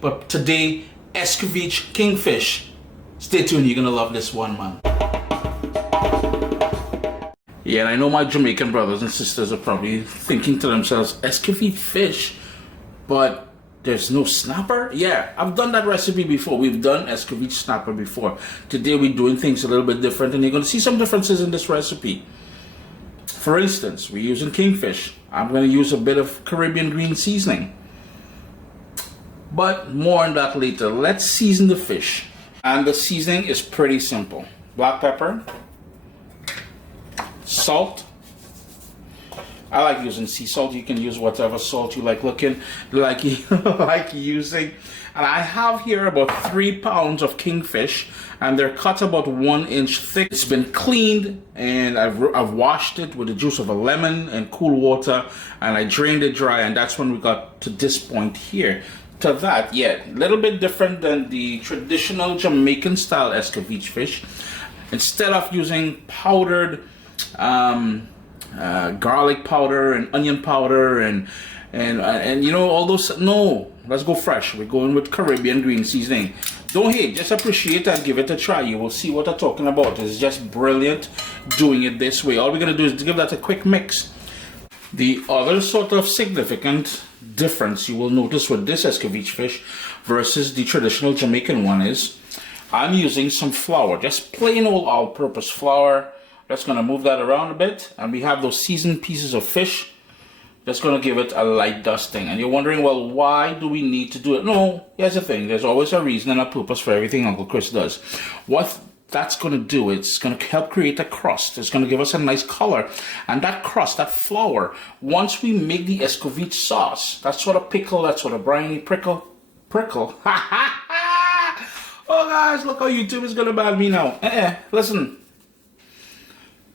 But today, Escovitch kingfish. Stay tuned, you're gonna love this one, man. Yeah, and I know my Jamaican brothers and sisters are probably thinking to themselves, Escovitch fish, but there's no snapper? Yeah, I've done that recipe before. We've done Escovitch snapper before. Today we're doing things a little bit different, and you're going to see some differences in this recipe. For instance, we're using kingfish. I'm going to use a bit of Caribbean green seasoning. But more on that later. Let's season the fish. And the seasoning is pretty simple. Black pepper, salt. I like using sea salt. You can use whatever salt you like using. And I have here about 3 pounds of kingfish, and they're cut about 1 inch thick. It's been cleaned, and I've washed it with the juice of a lemon and cool water, and I drained it dry, and that's when we got to this point here. To that, yeah, a little bit different than the traditional Jamaican style Escovitch fish. Instead of using powdered garlic powder and onion powder and you know, all those, no, let's go fresh. We're going with Caribbean green seasoning. Don't hate, just appreciate and give it a try. You will see what I'm talking about. It's just brilliant doing it this way. All we're gonna do is give that a quick mix. The other sort of significant difference you will notice with this Escovitch fish versus the traditional Jamaican one is I'm using some flour, just plain old all-purpose flour. Just gonna move that around a bit, and we have those seasoned pieces of fish. Just gonna give it a light dusting. And you're wondering, well, why do we need to do it? No, here's the thing. There's always a reason and a purpose for everything Uncle Chris does. What that's gonna do, it's gonna help create a crust. It's gonna give us a nice color. And that crust, that flour, once we make the Escovitch sauce, that sort of pickle, that sort of briny prickle. Ha ha ha! Oh guys, look how YouTube is gonna ban me now. Listen.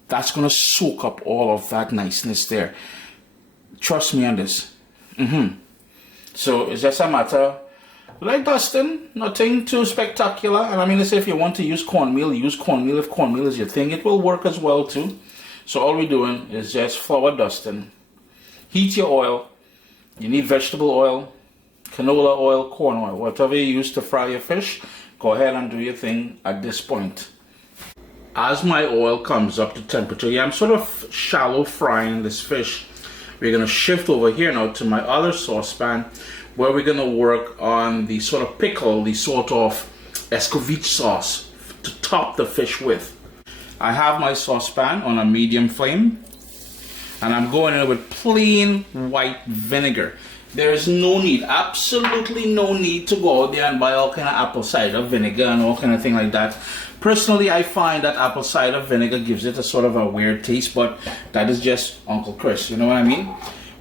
That's gonna soak up all of that niceness there. Trust me on this. So it's just a matter like dusting, nothing too spectacular. And I mean, let's say if you want to use cornmeal, use cornmeal. If cornmeal is your thing, it will work as well too. So all we're doing is just flour dusting. Heat your oil. You need vegetable oil, canola oil, corn oil, whatever you use to fry your fish. Go ahead and do your thing at this point. As my oil comes up to temperature, yeah, I'm sort of shallow frying this fish. We're gonna shift over here now to my other saucepan, where we're gonna work on the sort of pickle, the sort of Escovitch sauce to top the fish with. I have my saucepan on a medium flame, and I'm going in with plain white vinegar. There is no need, absolutely no need to go out there and buy all kind of apple cider vinegar and all kind of thing like that. Personally, I find that apple cider vinegar gives it a sort of a weird taste, but that is just Uncle Chris, you know what I mean?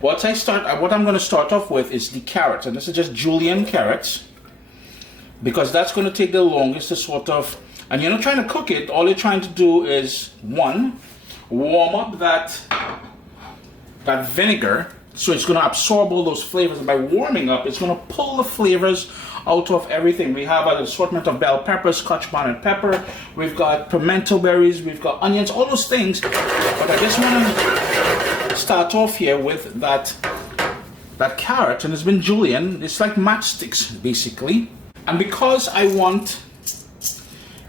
What I'm going to start off with is the carrots, and this is just julienne carrots, because that's going to take the longest to sort of, and you're not trying to cook it, all you're trying to do is, one, warm up that vinegar, so it's going to absorb all those flavors, and by warming up, it's going to pull the flavors out of everything. We have an assortment of bell peppers, Scotch bonnet pepper, we've got pimento berries, we've got onions, all those things. But I just want to start off here with that carrot, and it's been julienne. It's like matchsticks basically. And because I want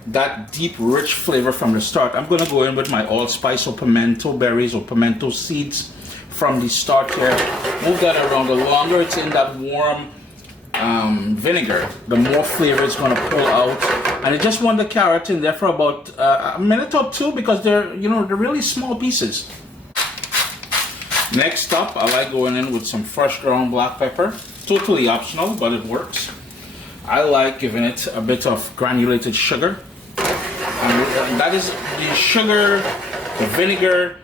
that deep rich flavor from the start, I'm going to go in with my allspice or pimento berries or pimento seeds from the start here. Move that around. The longer it's in that warm vinegar, the more flavor it's going to pull out. And I just want the carrot in there for about a minute or two, because they're really small pieces. Next up, I like going in with some fresh ground black pepper. Totally optional, but it works. I like giving it a bit of granulated sugar. And that is the sugar, the vinegar,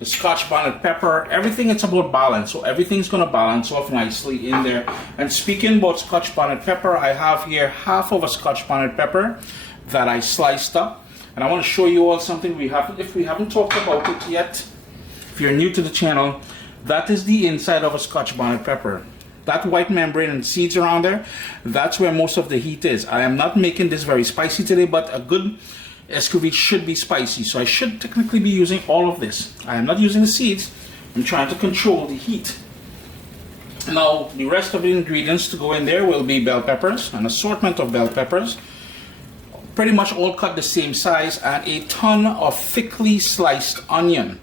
the Scotch bonnet pepper, everything. It's about balance, so everything's going to balance off nicely in there. And speaking about Scotch bonnet pepper, I have here half of a Scotch bonnet pepper that I sliced up, and I want to show you all something if we haven't talked about it yet. If you're new to the channel, that is the inside of a Scotch bonnet pepper. That white membrane and seeds around there, that's where most of the heat is. I am not making this very spicy today, but a good Escovitch should be spicy, so I should technically be using all of this. I am not using the seeds. I'm trying to control the heat. Now, the rest of the ingredients to go in there will be bell peppers, an assortment of bell peppers, pretty much all cut the same size, and a ton of thickly sliced onion.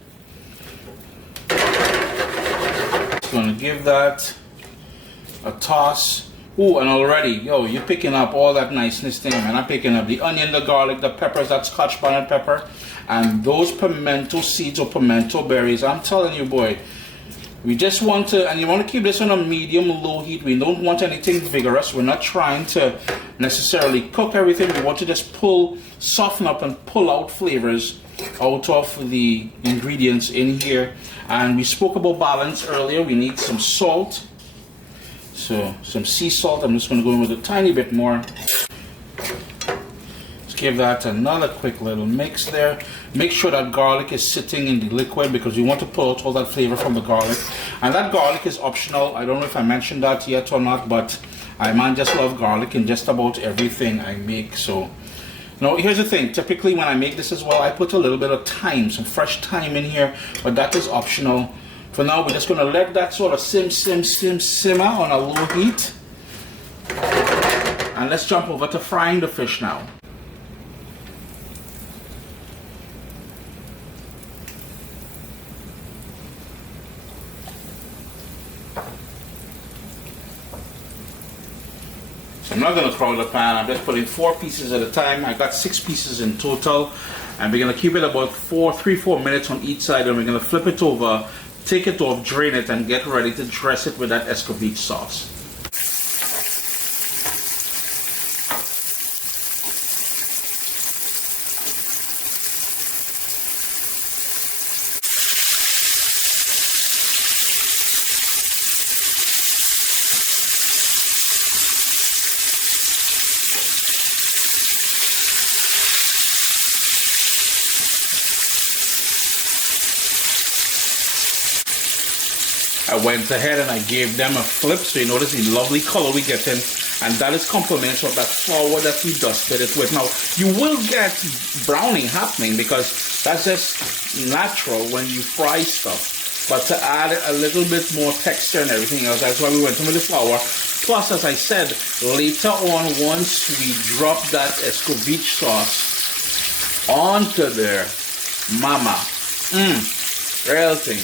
Just gonna give that a toss. Oh, and already, yo, you're picking up all that niceness thing, man. I'm picking up the onion, the garlic, the peppers, that scotch bonnet pepper, and those pimento seeds or pimento berries. I'm telling you, boy, we just want to, and you want to keep this on a medium-low heat. We don't want anything vigorous. We're not trying to necessarily cook everything. We want to just soften up and pull out flavors out of the ingredients in here. And we spoke about balance earlier. We need some salt. So, some sea salt. I'm just going to go in with a tiny bit more. Give that another quick little mix there. Make sure that garlic is sitting in the liquid because we want to pull out all that flavor from the garlic. And that garlic is optional. I don't know if I mentioned that yet or not, but I just love garlic in just about everything I make. So, now here's the thing. Typically when I make this as well, I put a little bit of thyme, some fresh thyme in here, but that is optional. For now, we're just going to let that sort of simmer on a low heat. And let's jump over to frying the fish now. I'm not going to crowd the pan. I'm just putting 4 pieces at a time. I got 6 pieces in total, and we're going to keep it about 3-4 minutes on each side, and we're going to flip it over, take it off, drain it, and get ready to dress it with that Escovitch sauce. I went ahead and I gave them a flip, so you notice the lovely color we get in, and that is compliments of that flour that we dusted it with. Now, you will get browning happening because that's just natural when you fry stuff, but to add a little bit more texture and everything else, that's why we went in with the flour. Plus, as I said, later on, once we drop that Escovitch sauce onto there, mama, real thing.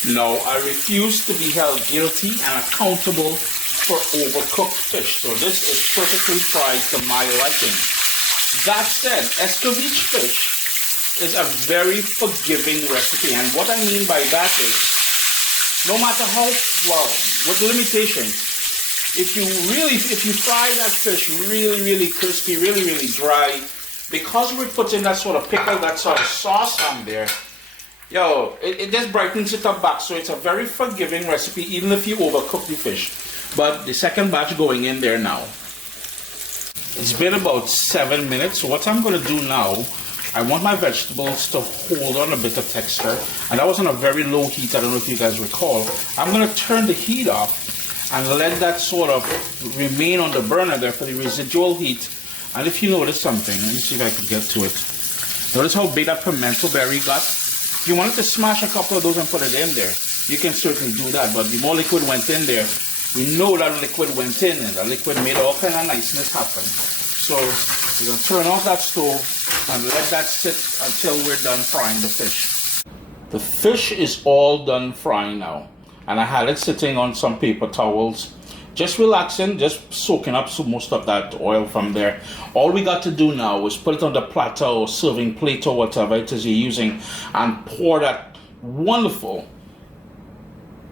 No, I refuse to be held guilty and accountable for overcooked fish. So this is perfectly fried to my liking. That said, Escovitch fish is a very forgiving recipe. And what I mean by that is, no matter how, well, with limitations, if you fry that fish really crispy, really dry, because we're putting that sort of pickle, that sort of sauce on there, yo, it just brightens it up back, so it's a very forgiving recipe even if you overcook the fish. But the second batch going in there now. It's been about 7 minutes, so what I'm going to do now, I want my vegetables to hold on a bit of texture, and that was on a very low heat. I don't know if you guys recall. I'm going to turn the heat off and let that sort of remain on the burner there for the residual heat. And if you notice something, let me see if I can get to it. Notice how big that pimento berry got? If you wanted to smash a couple of those and put it in there, you can certainly do that. But the more liquid went in there, we know that liquid went in, and the liquid made all kind of niceness happen. So we're going to turn off that stove and let that sit until we're done frying the fish. The fish is all done frying now, and I had it sitting on some paper towels, just relaxing, just soaking up most of that oil from there. All we got to do now is put it on the platter or serving plate or whatever it is you're using, and pour that wonderful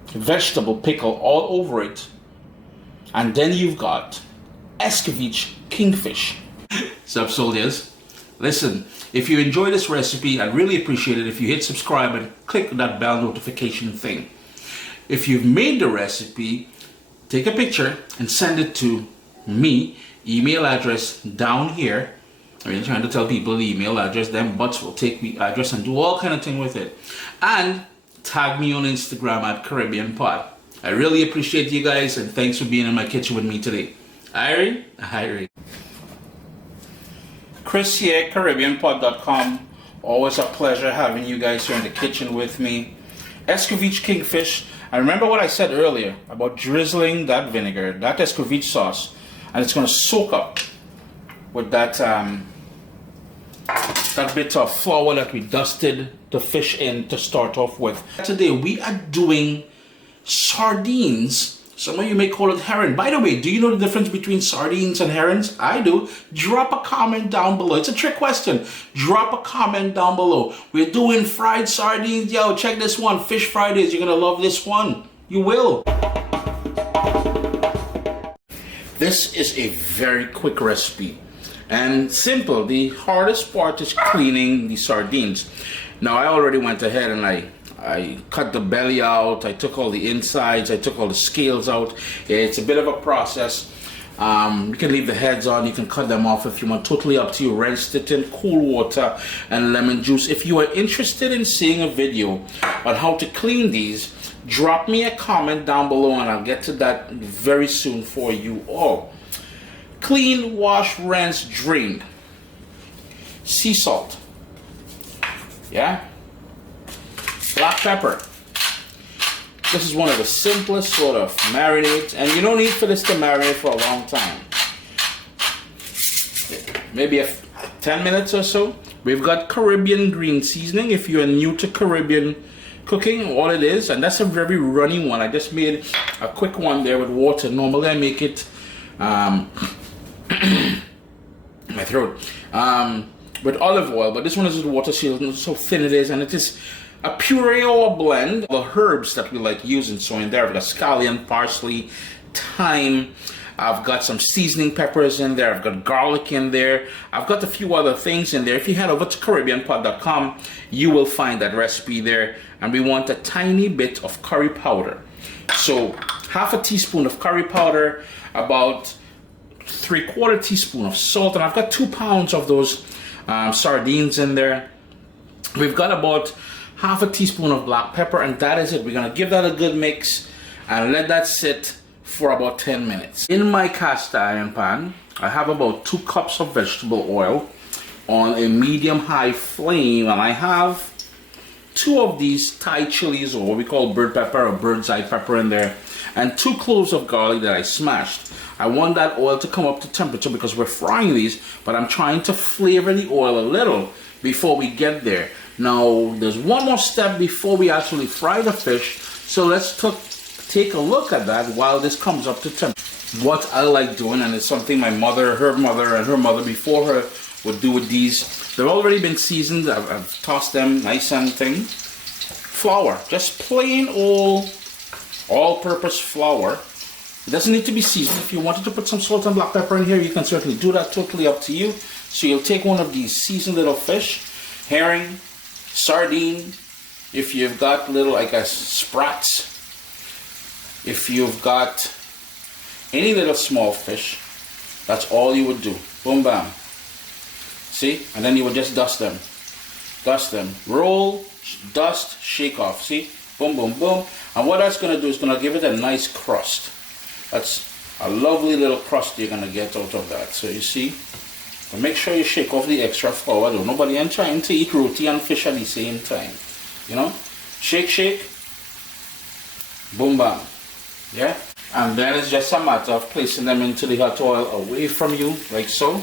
vegetable pickle all over it, and then you've got Escovitch kingfish. Sup, soldiers? Listen, if you enjoy this recipe, I'd really appreciate it if you hit subscribe and click that bell notification thing. If you've made the recipe, take a picture and send it to me. Email address down here. I mean, trying to tell people the email address, them butts will take the address and do all kind of thing with it. And tag me on Instagram at Caribbean Pot. I really appreciate you guys, and thanks for being in my kitchen with me today. Irie. Chris here, CaribbeanPot.com. Always a pleasure having you guys here in the kitchen with me. Escovitch kingfish. And remember what I said earlier about drizzling that vinegar, that Escovitch sauce, and it's going to soak up with that that bit of flour that we dusted the fish in to start off with. Today we are doing sardines. Some of you may call it herring. By the way, do you know the difference between sardines and herrings? I do. Drop a comment down below. It's a trick question. Drop a comment down below. We're doing fried sardines. Yo, check this one. Fish Fridays. You're going to love this one. You will. This is a very quick recipe and simple. The hardest part is cleaning the sardines. Now, I already went ahead and I cut the belly out, I took all the insides, I took all the scales out. It's a bit of a process. You can leave the heads on, you can cut them off if you want, totally up to you. Rinsed it in cool water and lemon juice. If you are interested in seeing a video on how to clean these, drop me a comment down below and I'll get to that very soon for you all. Clean, wash, rinse, drain. Sea salt. Yeah? Black pepper. This is one of the simplest sort of marinades, and you don't need for this to marinate for a long time. Maybe 10 minutes or so. We've got Caribbean green seasoning. If you're new to Caribbean cooking, all it is, and that's a very runny one. I just made a quick one there with water. Normally I make it my throat with olive oil, but this one is with water, so thin it is, and it is a puree or a blend of the herbs that we like using. So in there I've got scallion, parsley, thyme, I've got some seasoning peppers in there, I've got garlic in there, I've got a few other things in there. If you head over to caribbeanpot.com, you will find that recipe there. And we want a tiny bit of curry powder. So half a teaspoon of curry powder, about 3/4 teaspoon of salt, and I've got 2 pounds of those sardines in there. We've got about half a teaspoon of black pepper, and that is it. We're gonna give that a good mix and let that sit for about 10 minutes. In my cast iron pan, I have about 2 cups of vegetable oil on a medium-high flame, and I have 2 of these Thai chilies, or what we call bird pepper or bird's eye pepper in there, and 2 cloves of garlic that I smashed. I want that oil to come up to temperature because we're frying these, but I'm trying to flavor the oil a little before we get there. Now, there's one more step before we actually fry the fish, so let's take a look at that while this comes up to temperature. What I like doing, and it's something my mother, her mother, and her mother before her would do with these, they've already been seasoned. I've tossed them nice and thin. Flour, just plain old all-purpose flour. It doesn't need to be seasoned. If you wanted to put some salt and black pepper in here, you can certainly do that, totally up to you. So you'll take one of these seasoned little fish, herring, sardine, if you've got little, I guess, sprats, if you've got any little small fish, that's all you would do. Boom, bam. See? And then you would just dust them. Dust them. Roll, dust, shake off. See? Boom, boom, boom. And what that's going to do is going to give it a nice crust. That's a lovely little crust you're going to get out of that. So you see? But make sure you shake off the extra flour. Though nobody ain't trying to eat roti and fish at the same time. You know? Shake, shake. Boom, bam. Yeah? And then it's just a matter of placing them into the hot oil away from you, like so.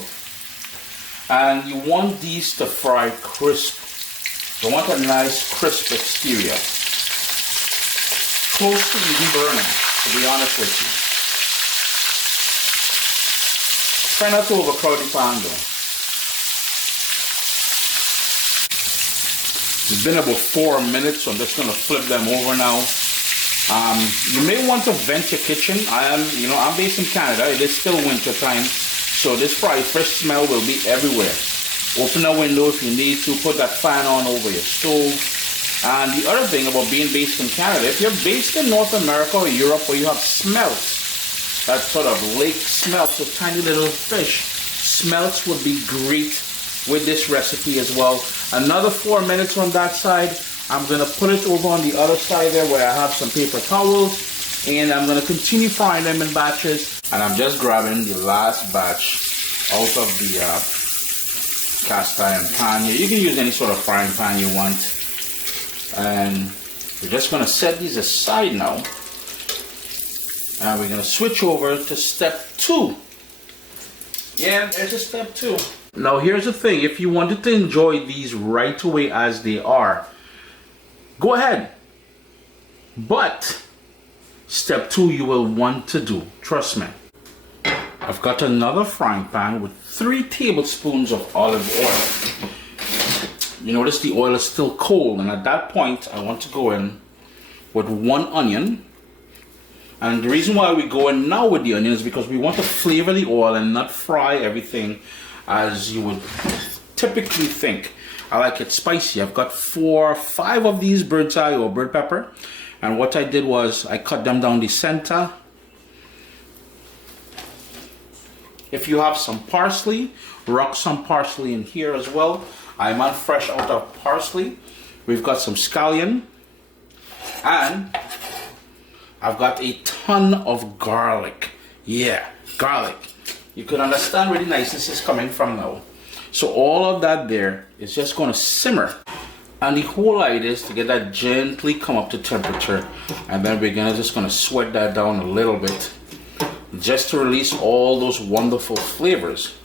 And you want these to fry crisp. You want a nice crisp exterior. Close to even burning, to be honest with you. Try not to overcrowd the pan though. It's been about 4 minutes, so I'm just going to flip them over now. You may want to vent your kitchen. I'm based in Canada. It is still winter time, so this fried fish smell will be everywhere. Open a window if you need to. Put that fan on over your stove. And the other thing about being based in Canada, if you're based in North America or Europe where you have smelts, that sort of lake smelts with tiny little fish, smelts would be great with this recipe as well. Another 4 minutes on that side. I'm going to put it over on the other side there where I have some paper towels, and I'm going to continue frying them in batches. And I'm just grabbing the last batch out of the cast iron pan here. You can use any sort of frying pan you want. And We're just going to set these aside now. And we're going to switch over to step 2. Yeah, there's a step 2. Now here's the thing. If you wanted to enjoy these right away as they are, go ahead. But step 2 you will want to do. Trust me. I've got another frying pan with 3 tablespoons of olive oil. You notice the oil is still cold, and at that point I want to go in with 1 onion. And the reason why we go in now with the onion is because we want to flavor the oil and not fry everything as you would typically think. I like it spicy. I've got 4 or 5 of these bird's eye or bird pepper, and what I did was I cut them down the center. If you have some parsley, rock some parsley in here as well. I'm not fresh out of parsley. We've got some scallion, and I've got a ton of garlic. Yeah, garlic. You can understand where the niceness is coming from now. So all of that there is just going to simmer. And the whole idea is to get that gently come up to temperature. And then we're just going to sweat that down a little bit, just to release all those wonderful flavors.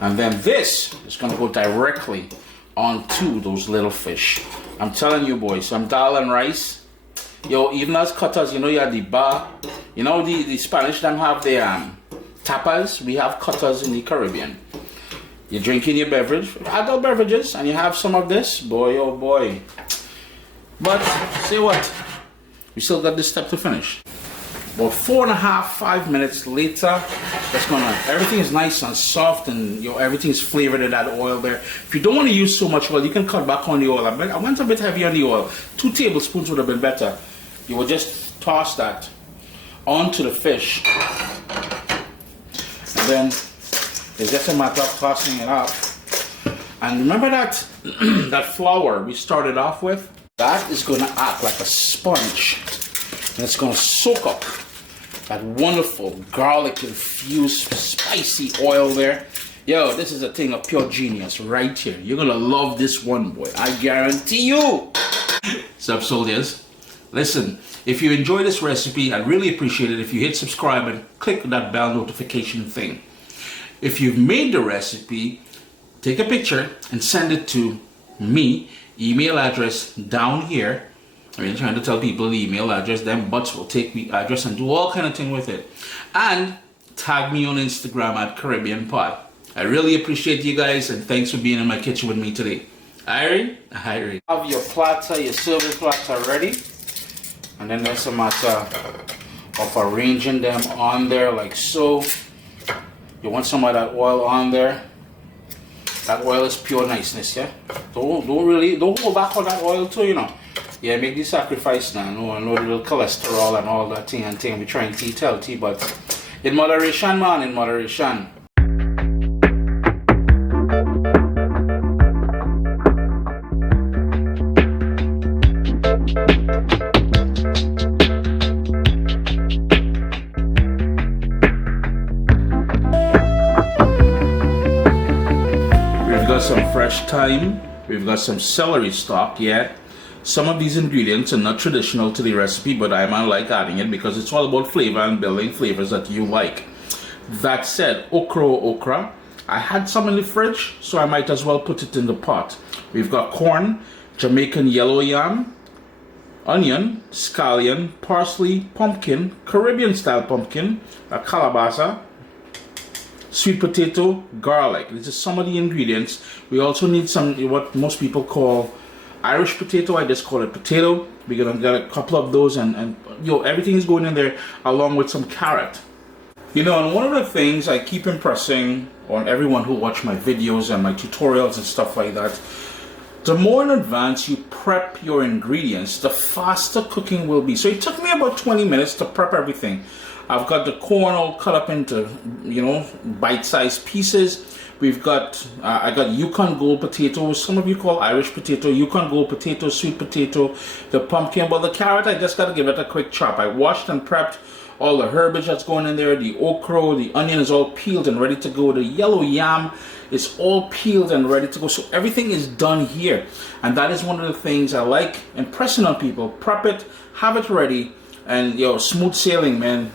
And then this is going to go directly onto those little fish. I'm telling you boys, some dal and rice. Yo, even as cutters, you know, you have the bar. You know, the Spanish don't have the tapas. We have cutters in the Caribbean. You're drinking your beverage, adult beverages, and you have some of this. Boy, oh boy. But, say what? We still got this step to finish. About 4.5, 5 minutes later, everything is nice and soft, and everything is flavored in that oil there. If you don't want to use so much oil, you can cut back on the oil. I went a bit heavy on the oil. 2 tablespoons would have been better. You would just toss that onto the fish, and then it's just a matter of tossing it up. And remember that that flour we started off with? That is going to act like a sponge, and it's going to soak up that wonderful garlic infused spicy oil there. Yo, this is a thing of pure genius right here. You're gonna love this one, boy. I guarantee you. Sup, soldiers? Listen, if you enjoy this recipe, I'd really appreciate it if you hit subscribe and click that bell notification thing. If you've made the recipe, take a picture and send it to me. Email address down here. I mean, trying to tell people the email address, them butts will take the address and do all kind of thing with it. And tag me on Instagram at Caribbean Pod. I really appreciate you guys, and thanks for being in my kitchen with me today. Irie? Irie. Have your platter, your serving platter ready. And then there's a matter of arranging them on there like so. You want some of that oil on there. That oil is pure niceness, yeah? Don't hold back on that oil too, you know. Yeah, make the sacrifice now. No little cholesterol and all that thing and thing. We're trying to eat healthy, but in moderation, man, in moderation. We've got some fresh thyme. We've got some celery stalk, yeah. Some of these ingredients are not traditional to the recipe, but I might like adding it because it's all about flavor and building flavors that you like. That said, okra. I had some in the fridge, so I might as well put it in the pot. We've got corn, Jamaican yellow yam, onion, scallion, parsley, pumpkin, Caribbean style pumpkin, a calabaza, sweet potato, garlic. These are some of the ingredients. We also need some, what most people call Irish potato. I just call it potato. We're gonna get a couple of those, and everything is going in there along with some carrot. You know, and one of the things I keep impressing on everyone who watch my videos and my tutorials and stuff like that, the more in advance you prep your ingredients, the faster cooking will be. So it took me about 20 minutes to prep everything. I've got the corn all cut up into, bite-sized pieces. We've got, I got Yukon Gold potatoes. Some of you call Irish potato, Yukon Gold potato, sweet potato, the pumpkin. But the carrot, I just got to give it a quick chop. I washed and prepped all the herbage that's going in there. The okra, the onion is all peeled and ready to go. The yellow yam It's all peeled and ready to go. So everything is done here. And that is one of the things I like impressing on people. Prep it, have it ready, and smooth sailing, man.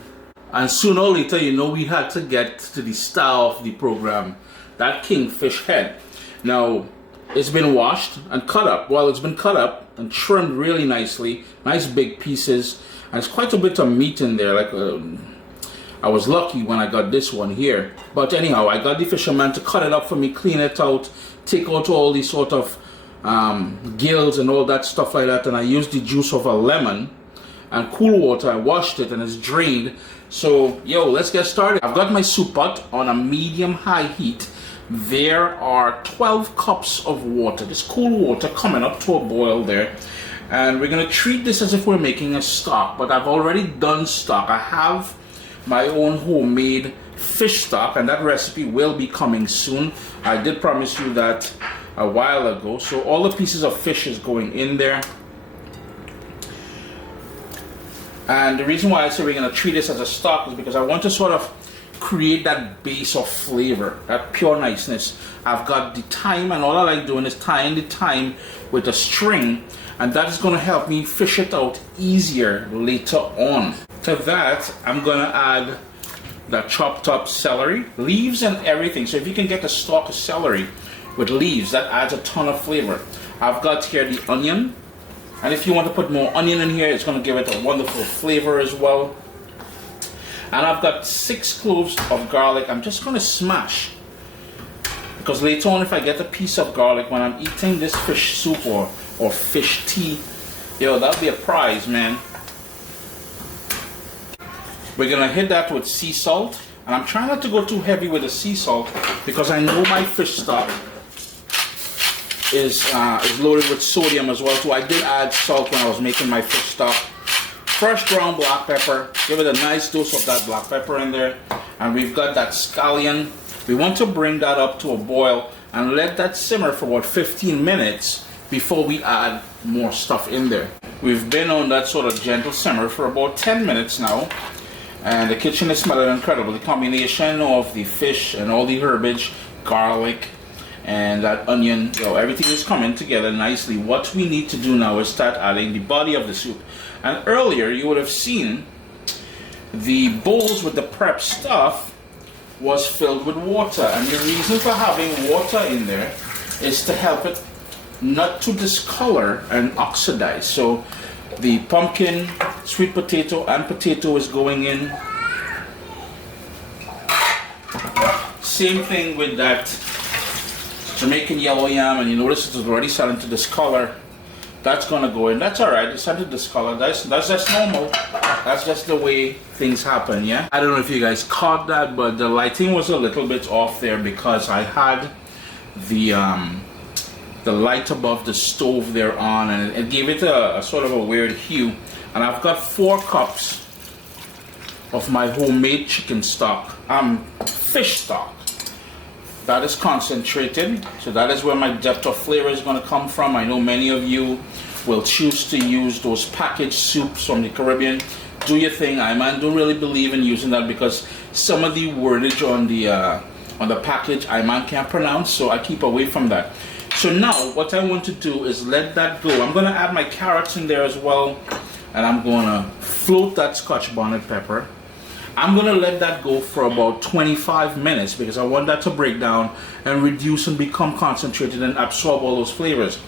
And sooner or later, we had to get to the star of the program, that kingfish head. Now, it's been washed and cut up. Well, it's been cut up and trimmed really nicely. Nice big pieces. And it's quite a bit of meat in there. I was lucky when I got this one here. But anyhow, I got the fisherman to cut it up for me, clean it out, take out all these sort of gills and all that stuff like that. And I used the juice of a lemon and cool water. I washed it and it's drained. So, let's get started. I've got my soup pot on a medium-high heat. There are 12 cups of water, this cool water coming up to a boil there. And we're going to treat this as if we're making a stock. But I've already done stock. I have my own homemade fish stock, and that recipe will be coming soon. I did promise you that a while ago. So all the pieces of fish is going in there. And the reason why I say we're going to treat this as a stock is because I want to sort of create that base of flavor, that pure niceness. I've got the thyme, and all I like doing is tying the thyme with a string, and that is going to help me fish it out easier later on. To that, I'm going to add the chopped up celery, leaves and everything. So if you can get a stalk of celery with leaves, that adds a ton of flavor. I've got here the onion, and if you want to put more onion in here, it's going to give it a wonderful flavor as well. And I've got 6 cloves of garlic. I'm just going to smash, because later on, if I get a piece of garlic when I'm eating this fish soup or fish tea, that'll be a prize, man. We're going to hit that with sea salt. And I'm trying not to go too heavy with the sea salt, because I know my fish stock is loaded with sodium as well. So I did add salt when I was making my fish stock. Fresh ground black pepper, give it a nice dose of that black pepper in there. And we've got that scallion. We want to bring that up to a boil and let that simmer for about 15 minutes before we add more stuff in there. We've been on that sort of gentle simmer for about 10 minutes now, and the kitchen is smelling incredible. The combination of the fish and all the herbage, garlic, and that onion, everything is coming together nicely. What we need to do now is start adding the body of the soup. And earlier you would have seen the bowls with the prep stuff was filled with water, and the reason for having water in there is to help it not to discolor and oxidize. So the pumpkin, sweet potato, and potato is going in. Same thing with that Jamaican yellow yam, and you notice it's already starting to discolor. That's gonna go in. That's alright. It's starting to discolor. That's just normal. That's just the way things happen, yeah? I don't know if you guys caught that, but the lighting was a little bit off there because I had the light above the stove there on, and it gave it a sort of a weird hue. And I've got 4 cups of my homemade chicken stock, fish stock. That is concentrated, so that is where my depth of flavor is going to come from. I know many of you will choose to use those packaged soups from the Caribbean. Do your thing. I don't really believe in using that because some of the wordage on the package I can't pronounce, so I keep away from that. So now what I want to do is let that go. I'm going to add my carrots in there as well, and I'm going to float that Scotch bonnet pepper. I'm going to let that go for about 25 minutes because I want that to break down and reduce and become concentrated and absorb all those flavors.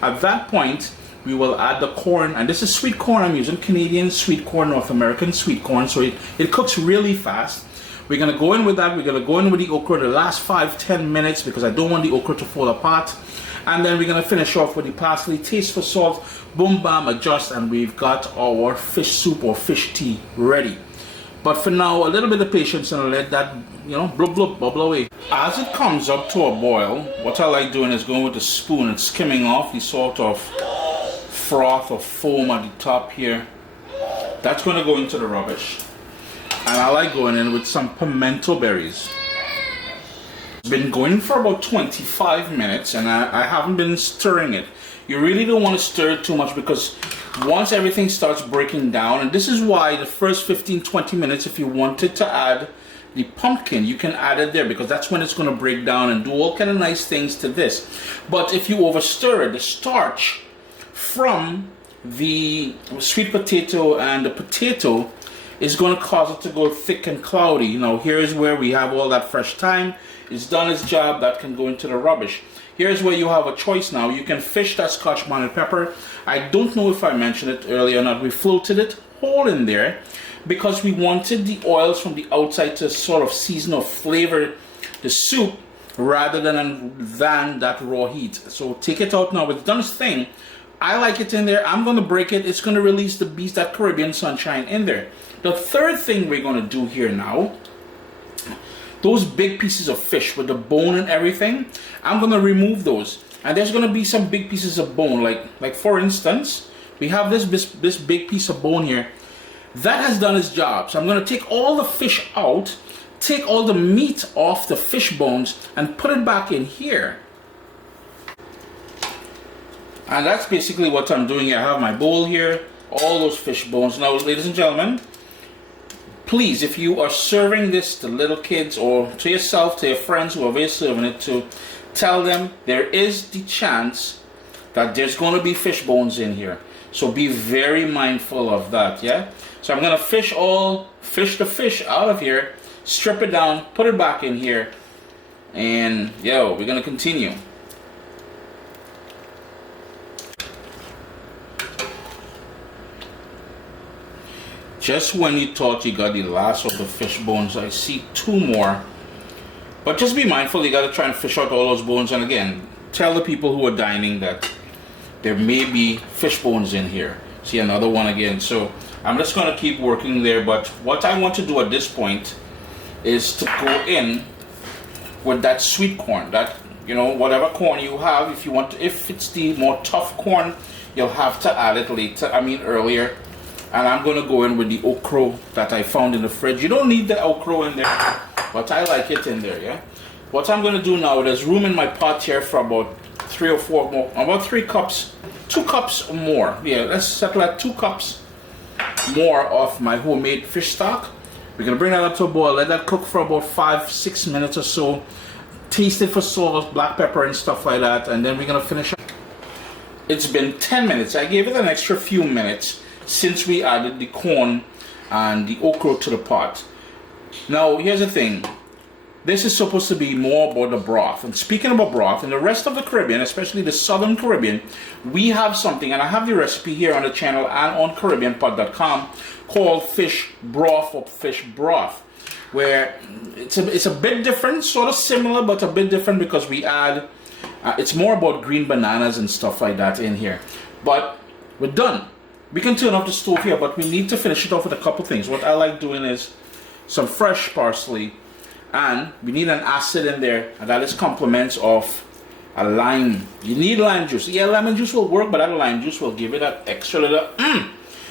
At that point, we will add the corn, and this is sweet corn. I'm using Canadian sweet corn, North American sweet corn, so it cooks really fast. We're going to go in with that. We're going to go in with the okra the last 5-10 minutes because I don't want the okra to fall apart. And then we're going to finish off with the parsley, taste for salt, boom, bam, adjust, and we've got our fish soup or fish tea ready. But for now, a little bit of patience and let that, blub, blub, bubble away. As it comes up to a boil, what I like doing is going with a spoon and skimming off the sort of froth or foam at the top here. That's going to go into the rubbish. And I like going in with some pimento berries. It's been going for about 25 minutes and I haven't been stirring it. You really don't want to stir it too much because once everything starts breaking down, and this is why the first 15-20 minutes, if you wanted to add the pumpkin, you can add it there because that's when it's going to break down and do all kind of nice things to this. But if you over stir it, the starch from the sweet potato and the potato is going to cause it to go thick and cloudy. Now here's where we have all that fresh thyme. It's done its job. That can go into the rubbish. Here's where you have a choice now. You can fish that Scotch bonnet pepper. I don't know if I mentioned it earlier or not. We floated it whole in there because we wanted the oils from the outside to sort of season or flavor the soup rather than that raw heat. So take it out now. It's done its thing. I like it in there. I'm going to break it. It's going to release the beast, that Caribbean sunshine in there. The third thing we're going to do here now, those big pieces of fish with the bone and everything, I'm going to remove those. And there's going to be some big pieces of bone. Like for instance, we have this big piece of bone here. That has done its job. So I'm going to take all the fish out, take all the meat off the fish bones, and put it back in here. And that's basically what I'm doing here. I have my bowl here, all those fish bones. Now, ladies and gentlemen, please, if you are serving this to little kids or to yourself, to your friends, whoever you're serving it to, tell them there is the chance that there's going to be fish bones in here. So be very mindful of that, yeah? So I'm going to fish the fish out of here, strip it down, put it back in here, and we're going to continue. Just when you thought you got the last of the fish bones, I see two more. But just be mindful, you got to try and fish out all those bones. And again, tell the people who are dining that there may be fish bones in here. See, another one again. So I'm just going to keep working there. But what I want to do at this point is to go in with that sweet corn. That, whatever corn you have. If it's the more tough corn, you'll have to add it earlier. And I'm going to go in with the okra that I found in the fridge. You don't need the okra in there, but I like it in there, yeah? What I'm going to do now, there's room in my pot here for about 3 or 4 more, about 3 cups, 2 cups or more. Yeah, let's settle at 2 cups more of my homemade fish stock. We're going to bring that up to a boil, let that cook for about 5-6 minutes or so. Taste it for salt, black pepper and stuff like that, and then we're going to finish up. It's been 10 minutes. I gave it an extra few minutes since we added the corn and the okra to the pot. Now, here's the thing. This is supposed to be more about the broth. And speaking about broth, in the rest of the Caribbean, especially the Southern Caribbean, we have something, and I have the recipe here on the channel and on CaribbeanPot.com, called fish broth or fish broth, where it's a bit different, sort of similar, but a bit different because we add, it's more about green bananas and stuff like that in here. But we're done. We can turn off the stove here, but we need to finish it off with a couple things. What I like doing is some fresh parsley, and we need an acid in there, and that is complements of a lime. You need lime juice. Yeah, lemon juice will work, but that lime juice will give it that extra little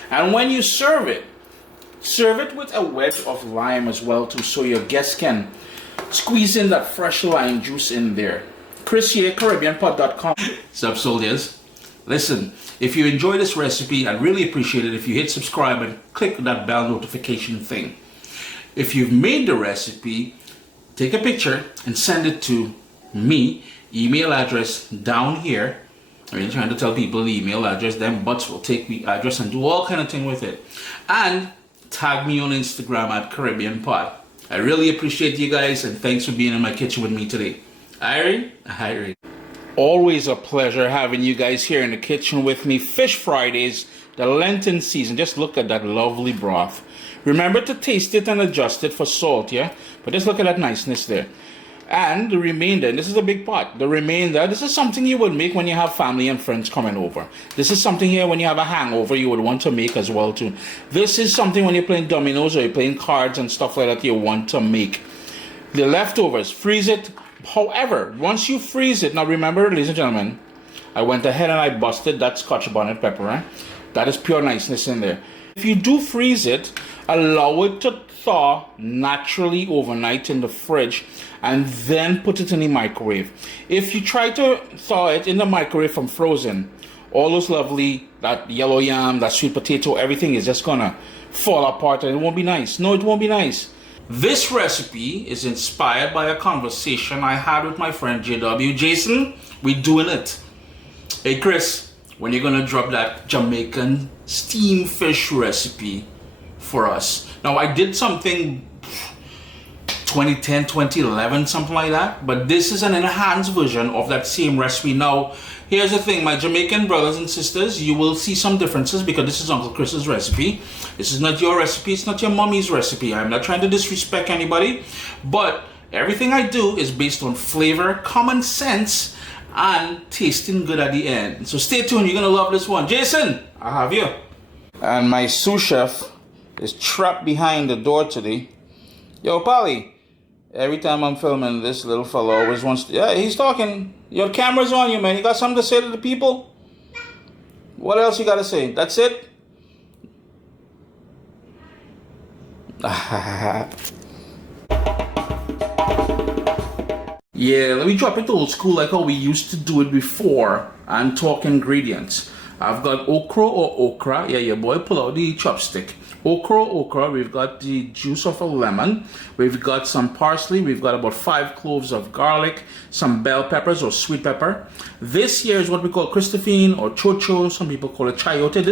And when you serve it with a wedge of lime as well too, so your guests can squeeze in that fresh lime juice in there. Chris here, CaribbeanPot.com. What's up, soldiers? Listen, if you enjoy this recipe, I'd really appreciate it if you hit subscribe and click that bell notification thing. If you've made the recipe, take a picture and send it to me. Email address down here. I mean, trying to tell people the email address, then Butts will take the address and do all kind of thing with it. And tag me on Instagram at Caribbean Pot. I really appreciate you guys, and thanks for being in my kitchen with me today. Irene. Always a pleasure having you guys here in the kitchen with me. Fish Fridays, the Lenten season. Just look at that lovely broth. Remember to taste it and adjust it for salt, yeah? But just look at that niceness there. And the remainder, and this is a big pot, the remainder, this is something you would make when you have family and friends coming over. This is something here when you have a hangover you would want to make as well too. This is something when you're playing dominoes or you're playing cards and stuff like that you want to make. The leftovers, freeze it. However, once you freeze it, now remember, ladies and gentlemen, I went ahead and I busted that Scotch bonnet pepper. Right? That is pure niceness in there. If you do freeze it, allow it to thaw naturally overnight in the fridge and then put it in the microwave. If you try to thaw it in the microwave from frozen, all those lovely, that yellow yam, that sweet potato, everything is just gonna fall apart and it won't be nice. No, it won't be nice. This recipe is inspired by a conversation I had with my friend JW. Jason, we doing it. Hey Chris, when you gonna drop that Jamaican steam fish recipe for us? Now I did something 2010, 2011, something like that, but this is an enhanced version of that same recipe. Now here's the thing, my Jamaican brothers and sisters, you will see some differences because this is Uncle Chris's recipe. This is not your recipe, it's not your mommy's recipe. I'm not trying to disrespect anybody, but everything I do is based on flavor, common sense, and tasting good at the end. So stay tuned, you're gonna love this one. Jason, I have you. And my sous chef is trapped behind the door today. Yo, Polly, every time I'm filming, this little fellow always wants to, yeah, he's talking. Your camera's on you, man. You got something to say to the people? What else you got to say? That's it? Yeah, let me drop it old school like how we used to do it before and talk ingredients. I've got okra. Yeah, your boy pull out the chopstick. Okra, we've got the juice of a lemon, we've got some parsley, we've got about 5 cloves of garlic, some bell peppers or sweet pepper. This here is what we call Christophine or chocho, some people call it chayote.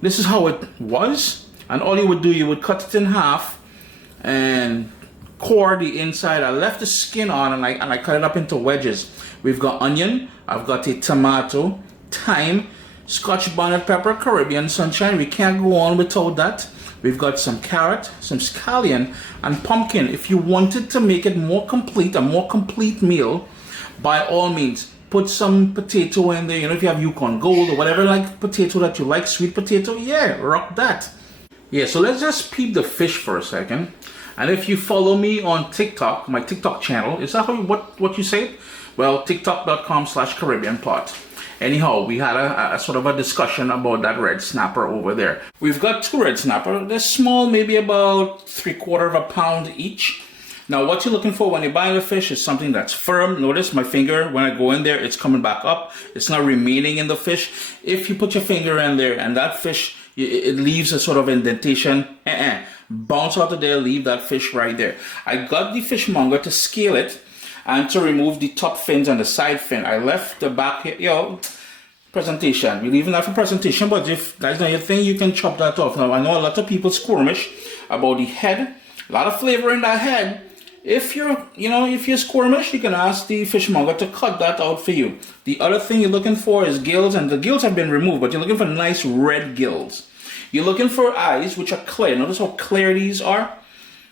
This is how it was, and all you would do, you would cut it in half and core the inside. I left the skin on and I cut it up into wedges. We've got onion, I've got a tomato, thyme, Scotch bonnet pepper, Caribbean sunshine. We can't go on without that. We've got some carrot, some scallion, and pumpkin. If you wanted to make it more complete, a more complete meal, by all means, put some potato in there. You know, if you have Yukon Gold or whatever like potato that you like, sweet potato, yeah, rock that. Yeah, so let's just peep the fish for a second. And if you follow me on TikTok, my TikTok channel, is that what you say? Well, tiktok.com/CaribbeanPot. Anyhow, we had a sort of a discussion about that red snapper over there. We've got 2 red snapper. They're small, maybe about 3/4 of a pound each. Now, what you're looking for when you're buying a fish is something that's firm. Notice my finger, when I go in there, it's coming back up. It's not remaining in the fish. If you put your finger in there and that fish, it leaves a sort of indentation, bounce out of there, leave that fish right there. I got the fishmonger to scale it and to remove the top fins and the side fin. I left the back here, presentation. We're leaving that for presentation, but if that's not your thing, you can chop that off. Now, I know a lot of people squirmish about the head. A lot of flavor in that head. If you're squirmish, you can ask the fishmonger to cut that out for you. The other thing you're looking for is gills, and the gills have been removed, but you're looking for nice red gills. You're looking for eyes, which are clear. Notice how clear these are.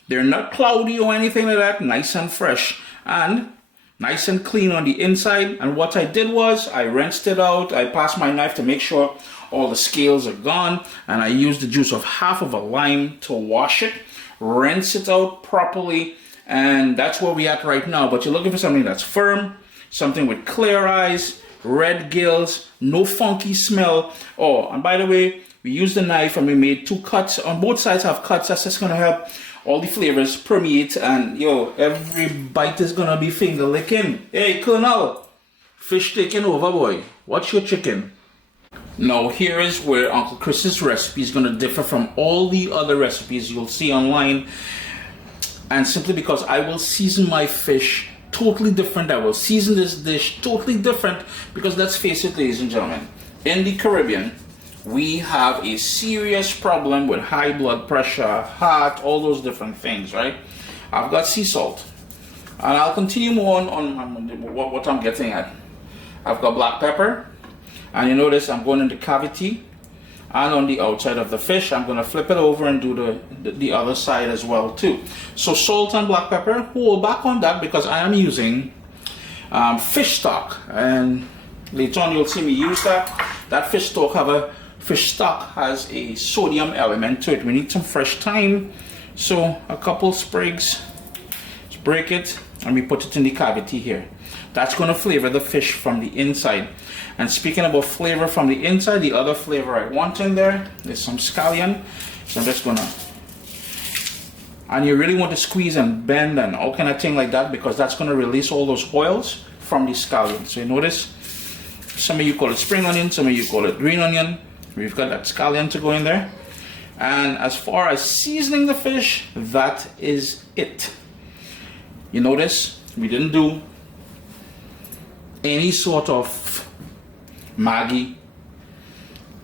They're not cloudy or anything like that. Nice and fresh. And nice and clean on the inside. And what I did was I rinsed it out. I passed my knife to make sure all the scales are gone, and I used the juice of half of a lime to wash it, rinse it out properly, and that's where we're at right now. But you're looking for something that's firm, something with clear eyes, red gills, no funky smell. Oh, and by the way, we used the knife and we made 2 cuts. On both sides have cuts. That's just gonna help all the flavors permeate, and every bite is gonna be finger licking. Hey, Colonel, fish taking over, boy. What's your chicken? Now, here is where Uncle Chris's recipe is gonna differ from all the other recipes you'll see online, and simply because I will season my fish totally different. I will season this dish totally different because let's face it, ladies and gentlemen, in the Caribbean, we have a serious problem with high blood pressure, heart, all those different things, right? I've got sea salt, and I'll continue more on what I'm getting at. I've got black pepper, and you notice I'm going in the cavity and on the outside of the fish. I'm going to flip it over and do the other side as well too. So salt and black pepper, hold back on that because I am using fish stock, and later on you'll see me use that. That fish stock has a sodium element to it. We need some fresh thyme, so a couple sprigs. Let's break it and we put it in the cavity here. That's going to flavor the fish from the inside. And speaking about flavor from the inside, the other flavor I want in there is some scallion. So I'm just gonna, and you really want to squeeze and bend and all kind of thing like that, because that's going to release all those oils from the scallion. So you notice, some of you call it spring onion, some of you call it green onion. We've got that scallion to go in there. And as far as seasoning the fish, that is it. You notice we didn't do any sort of Maggi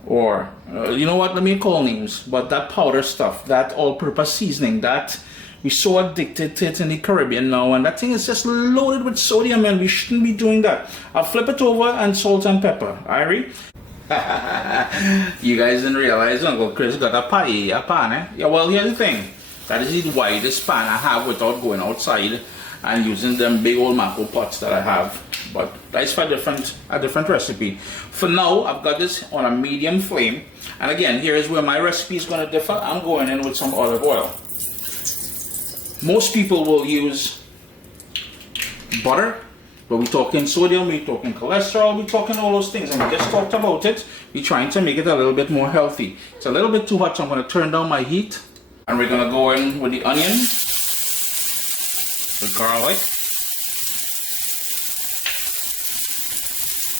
or you know what, let me call names, but that powder stuff, that all-purpose seasoning, that we're so addicted to it in the Caribbean now, and that thing is just loaded with sodium, and we shouldn't be doing that. I'll flip it over and salt and pepper. Irie? You guys didn't realize Uncle Chris got a pan, eh? Yeah, well, here's the thing. That is the widest pan I have without going outside and using them big old macro pots that I have. But that's for a different recipe. For now, I've got this on a medium flame. And again, here is where my recipe is going to differ. I'm going in with some olive oil. Most people will use butter, but we're talking sodium, we're talking cholesterol, we're talking all those things, and we just talked about it. We're trying to make it a little bit more healthy. It's a little bit too hot, so I'm going to turn down my heat, and we're going to go in with the onion, the garlic,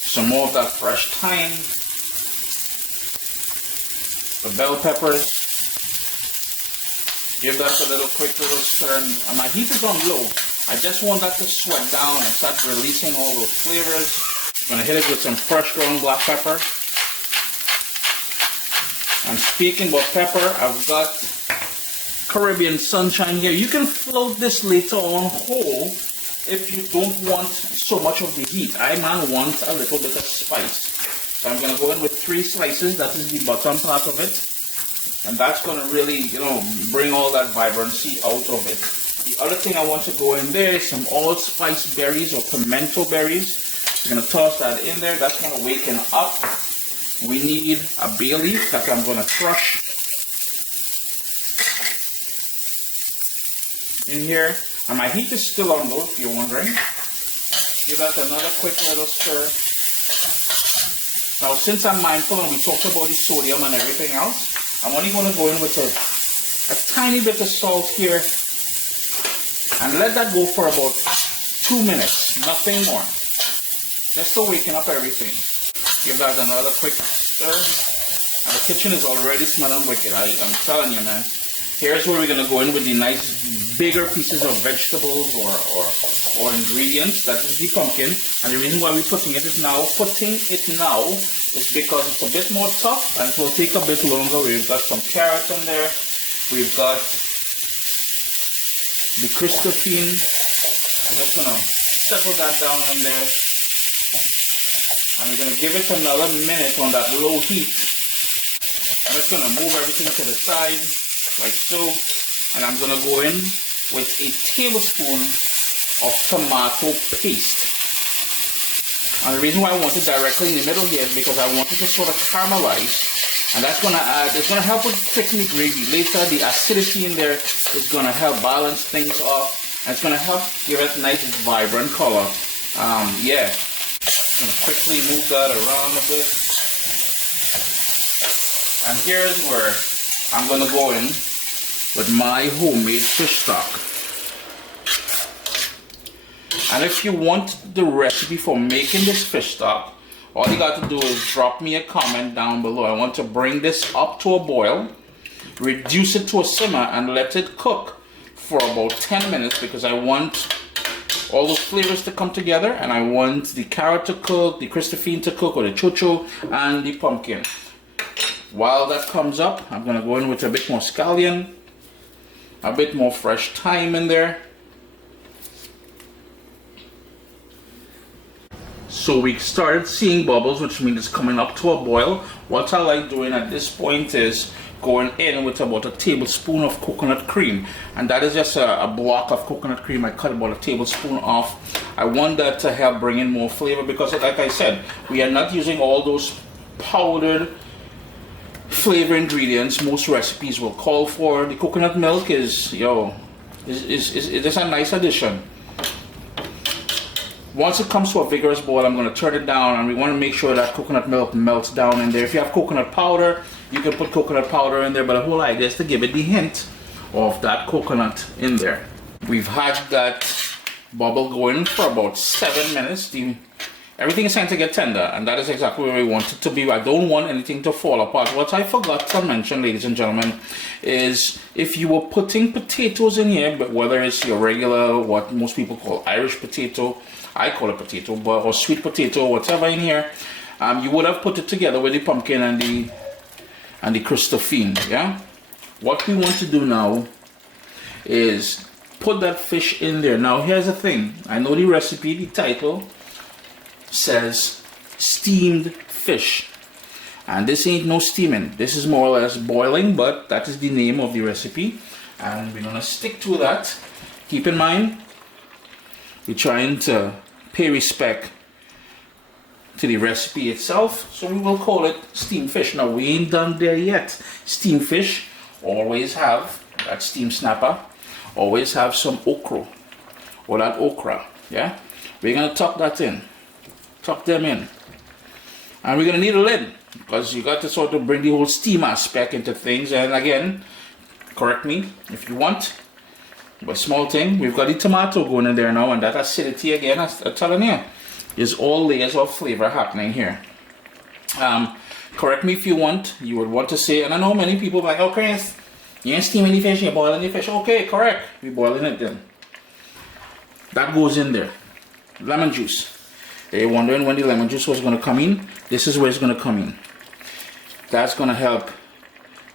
some more of that fresh thyme, the bell peppers. Give that a little quick little stir, and my heat is on low. I just want that to sweat down and start releasing all those flavors. I'm gonna hit it with some fresh ground black pepper. And speaking about pepper, I've got Caribbean Sunshine here. You can float this later on whole if you don't want so much of the heat. I want a little bit of spice. So I'm gonna go in with 3 slices. That is the bottom part of it. And that's going to really, you know, bring all that vibrancy out of it. The other thing I want to go in there is some allspice berries or pimento berries. We're going to toss that in there. That's going to waken up. We need a bay leaf that I'm going to crush in here. And my heat is still on low, if you're wondering. Give that another quick little stir. Now, since I'm mindful and we talked about the sodium and everything else, I'm only going to go in with a tiny bit of salt here and let that go for about 2 minutes, nothing more. Just to waken up everything. Give that another quick stir. And the kitchen is already smelling wicked, I'm telling you, man. Here's where we're going to go in with the nice bigger pieces of vegetables or ingredients. That is the pumpkin. And the reason why we're putting it now is because it's a bit more tough and it will take a bit longer. We've got some carrots in there. We've got the Christophine. I'm just going to settle that down in there. And we're going to give it another minute on that low heat. I'm just going to move everything to the side, like so. And I'm going to go in with a tablespoon of tomato paste. And the reason why I want it directly in the middle here is because I want it to sort of caramelize. And that's going to add, it's going to help with thicken the gravy. Later, the acidity in there is going to help balance things off. And it's going to help give it a nice, vibrant color. Yeah. I'm going to quickly move that around a bit. And here's where I'm going to go in with my homemade fish stock. And if you want the recipe for making this fish stock, all you got to do is drop me a comment down below. I want to bring this up to a boil, reduce it to a simmer, and let it cook for about 10 minutes because I want all those flavors to come together, and I want the carrot to cook, the Christophine to cook, or the chocho, and the pumpkin. While that comes up, I'm going to go in with a bit more scallion, a bit more fresh thyme in there. So we started seeing bubbles, which means it's coming up to a boil. What I like doing at this point is going in with about a tablespoon of coconut cream. And that is just a block of coconut cream. I cut about a tablespoon off. I want that to help bring in more flavor because, like I said, we are not using all those powdered flavor ingredients most recipes will call for. The coconut milk is a nice addition. Once it comes to a vigorous boil, I'm going to turn it down, and we want to make sure that coconut milk melts down in there. If you have coconut powder, you can put coconut powder in there, but the whole idea is to give it the hint of that coconut in there. We've had that bubble going for about 7 minutes. everything is trying to get tender, and that is exactly where we want it to be. I don't want anything to fall apart. What I forgot to mention, ladies and gentlemen, is if you were putting potatoes in here, but whether it's your regular, what most people call Irish potato, I call it potato, but or sweet potato, whatever in here, you would have put it together with the pumpkin and the Christophine. Yeah. What we want to do now is put that fish in there. Now here's the thing. I know the recipe, the title says steamed fish, and this ain't no steaming. This is more or less boiling, but that is the name of the recipe, and we're gonna stick to that. Keep in mind, we're trying to pay respect to the recipe itself, so we will call it steamed fish. Now we ain't done there yet. Steamed fish always have that steam snapper, always have some okra or that okra. Yeah, we're gonna tuck that in, tuck them in, and we're gonna need a lid because you got to sort of bring the whole steam aspect into things. And again, correct me if you want, but small thing, we've got the tomato going in there now, and that acidity again, I'm telling you, is all layers of flavor happening here. Correct me if you want, you would want to say, and I know many people are like, oh Chris, you ain't steaming the fish, you're boiling the fish. Okay, correct, we're boiling it then. That goes in there. Lemon juice. You're wondering when the lemon juice was going to come in? This is where it's going to come in. That's going to help.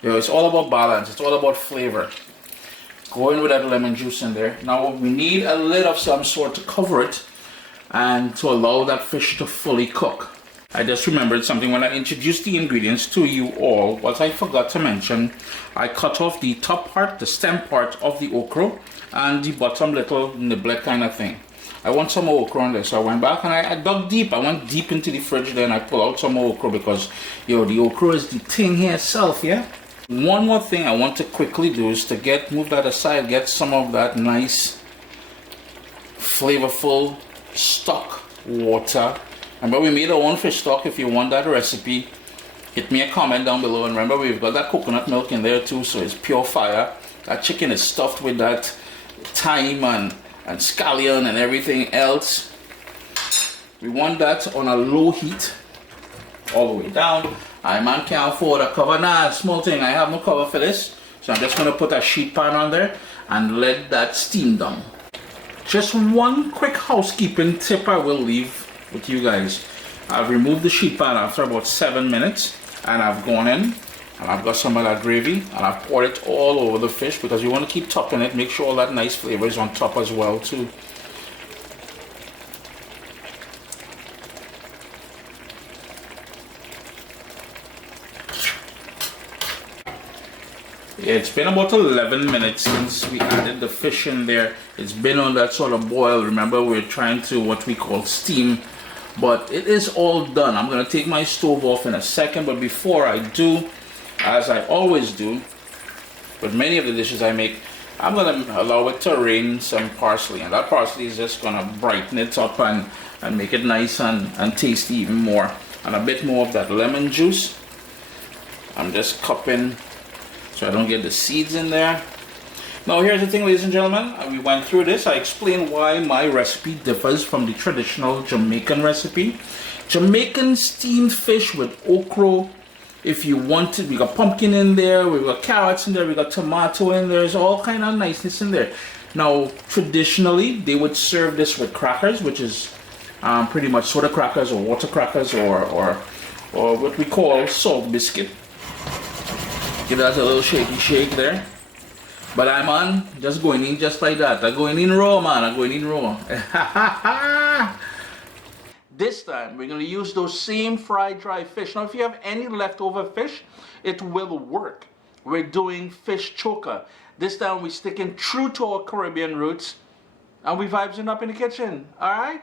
You know, it's all about balance, it's all about flavor. Go in with that lemon juice in there. Now we need a lid of some sort to cover it and to allow that fish to fully cook. I just remembered something when I introduced the ingredients to you all. What I forgot to mention, I cut off the top part, the stem part of the okra, and the bottom little niblet kind of thing. I want some more okra on there, so I went back and I dug deep. I went deep into the fridge there and I pulled out some more okra because, you know, the okra is the thing here itself, yeah? One more thing I want to quickly do is to move that aside, get some of that nice, flavorful stock water. Remember, we made our own fish stock. If you want that recipe, hit me a comment down below. And remember, we've got that coconut milk in there too, so it's pure fire. That chicken is stuffed with that thyme and scallion and everything else. We want that on a low heat, all the way down. I man can't afford a cover. Nah, small thing, I have no cover for this. So I'm just gonna put a sheet pan on there and let that steam down. Just one quick housekeeping tip I will leave with you guys. I've removed the sheet pan after about 7 minutes, and I've gone in and I've got some of that gravy and I've poured it all over the fish because you want to keep topping it. Make sure all that nice flavor is on top as well too. It's been about 11 minutes since we added the fish in there. It's been on that sort of boil. Remember, we're trying to what we call steam, but it is all done. I'm going to take my stove off in a second, but before I do, as I always do with many of the dishes I make, I'm going to allow it to rain some parsley, and that parsley is just going to brighten it up and make it nice and tasty even more. And a bit more of that lemon juice. I'm just cupping so I don't get the seeds in there. Now here's the thing, ladies and gentlemen, we went through this. I explained why my recipe differs from the traditional Jamaican recipe. Jamaican steamed fish with okra. If you want it, we got pumpkin in there, we got carrots in there, we got tomato in there. There's all kind of niceness in there. Now traditionally they would serve this with crackers, which is pretty much soda crackers or water crackers or what we call salt biscuit. Give that a little shaky shake there. But I'm on just going in just like that. I'm going in raw, man. I'm going in raw. This time we're going to use those same fried dry fish. Now if you have any leftover fish, it will work. We're doing fish choka. This time we're sticking true to our Caribbean roots, and we vibes it up in the kitchen. Alright?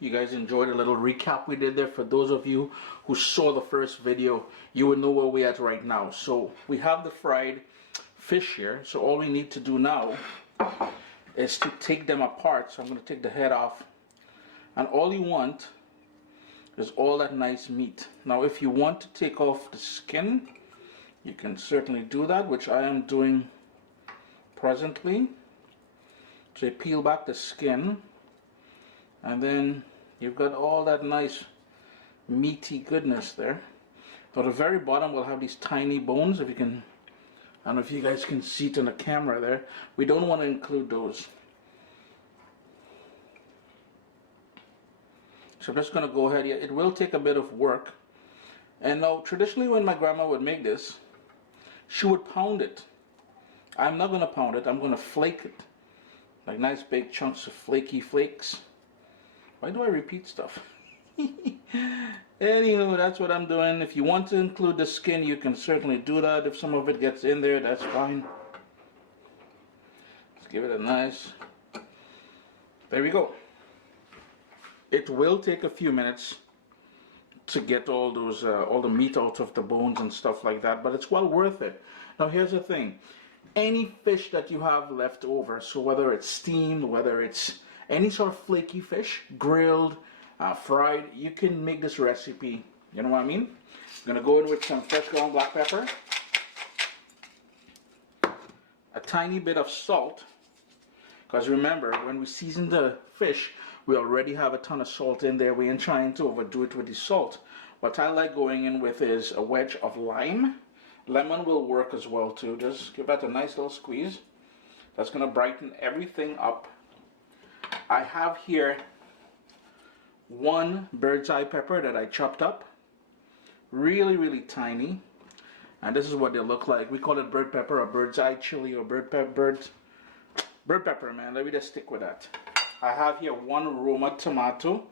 you guys enjoyed a little recap we did there. For those of you who saw the first video, you would know where we're at right now. So we have the fried fish here. So all we need to do now is to take them apart. So I'm going to take the head off. And all you want is all that nice meat. Now if you want to take off the skin, you can certainly do that, which I am doing presently. So you peel back the skin, and then you've got all that nice meaty goodness there. So the very bottom will have these tiny bones. If you can, I don't know if you guys can see it in the camera there. We don't want to include those. So I'm just going to go ahead. Yeah, it will take a bit of work. And now, traditionally when my grandma would make this, she would pound it. I'm not going to pound it. I'm going to flake it. Like nice big chunks of flaky flakes. Why do I repeat stuff? Anywho, that's what I'm doing. If you want to include the skin, you can certainly do that. If some of it gets in there, that's fine. Let's give it a nice... There we go. It will take a few minutes to get all those, all the meat out of the bones and stuff like that, but it's well worth it. Now here's the thing. Any fish that you have left over, so whether it's steamed, whether it's any sort of flaky fish, grilled, fried, you can make this recipe. You know what I mean? I'm going to go in with some fresh ground black pepper, a tiny bit of salt, because remember, when we season the fish, we already have a ton of salt in there. We ain't trying to overdo it with the salt. What I like going in with is a wedge of lime. Lemon will work as well too. Just give that a nice little squeeze. That's going to brighten everything up. I have here one bird's eye pepper that I chopped up. Really, really tiny. And this is what they look like. We call it bird pepper or bird's eye chili or bird pepper, man. Let me just stick with that. I have here one Roma tomato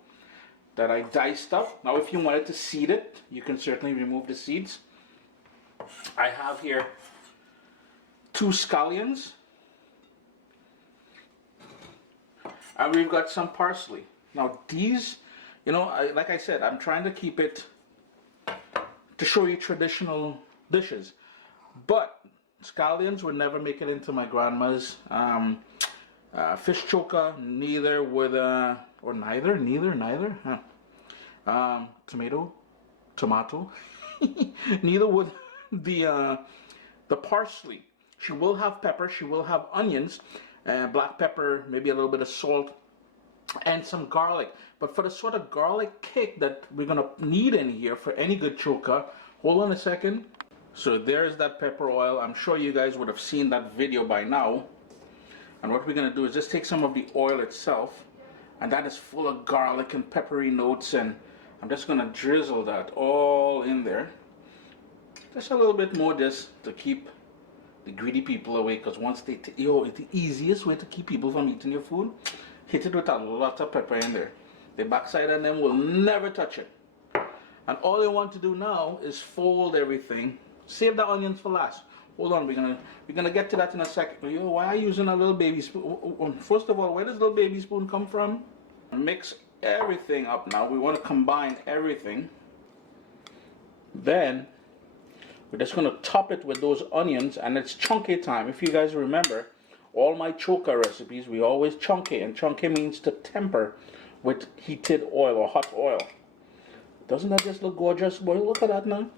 that I diced up. Now if you wanted to seed it, you can certainly remove the seeds. I have here 2 scallions. And we've got some parsley. Now these, you know, like I said, I'm trying to keep it to show you traditional dishes. But scallions would never make it into my grandma's fish choka, neither would, or neither, tomato, neither would the parsley. She will have pepper, she will have onions, black pepper, maybe a little bit of salt, and some garlic. But for the sort of garlic kick that we're gonna need in here for any good choka, hold on a second. So there's that pepper oil. I'm sure you guys would have seen that video by now. And what we're going to do is just take some of the oil itself, and that is full of garlic and peppery notes, and I'm just going to drizzle that all in there. Just a little bit more, just to keep the greedy people away, because once they, it's the easiest way to keep people from eating your food, hit it with a lot of pepper in there. The backside of them will never touch it. And all you want to do now is fold everything. Save the onions for last. Hold on, we're gonna get to that in a second. Yo, why are you using a little baby spoon? First of all, where does little baby spoon come from? Mix everything up now. We want to combine everything. Then we're just gonna top it with those onions, and it's chunky time. If you guys remember, all my choka recipes, we always chunky, and chunky means to temper with heated oil or hot oil. Doesn't that just look gorgeous, boy? Look at that now.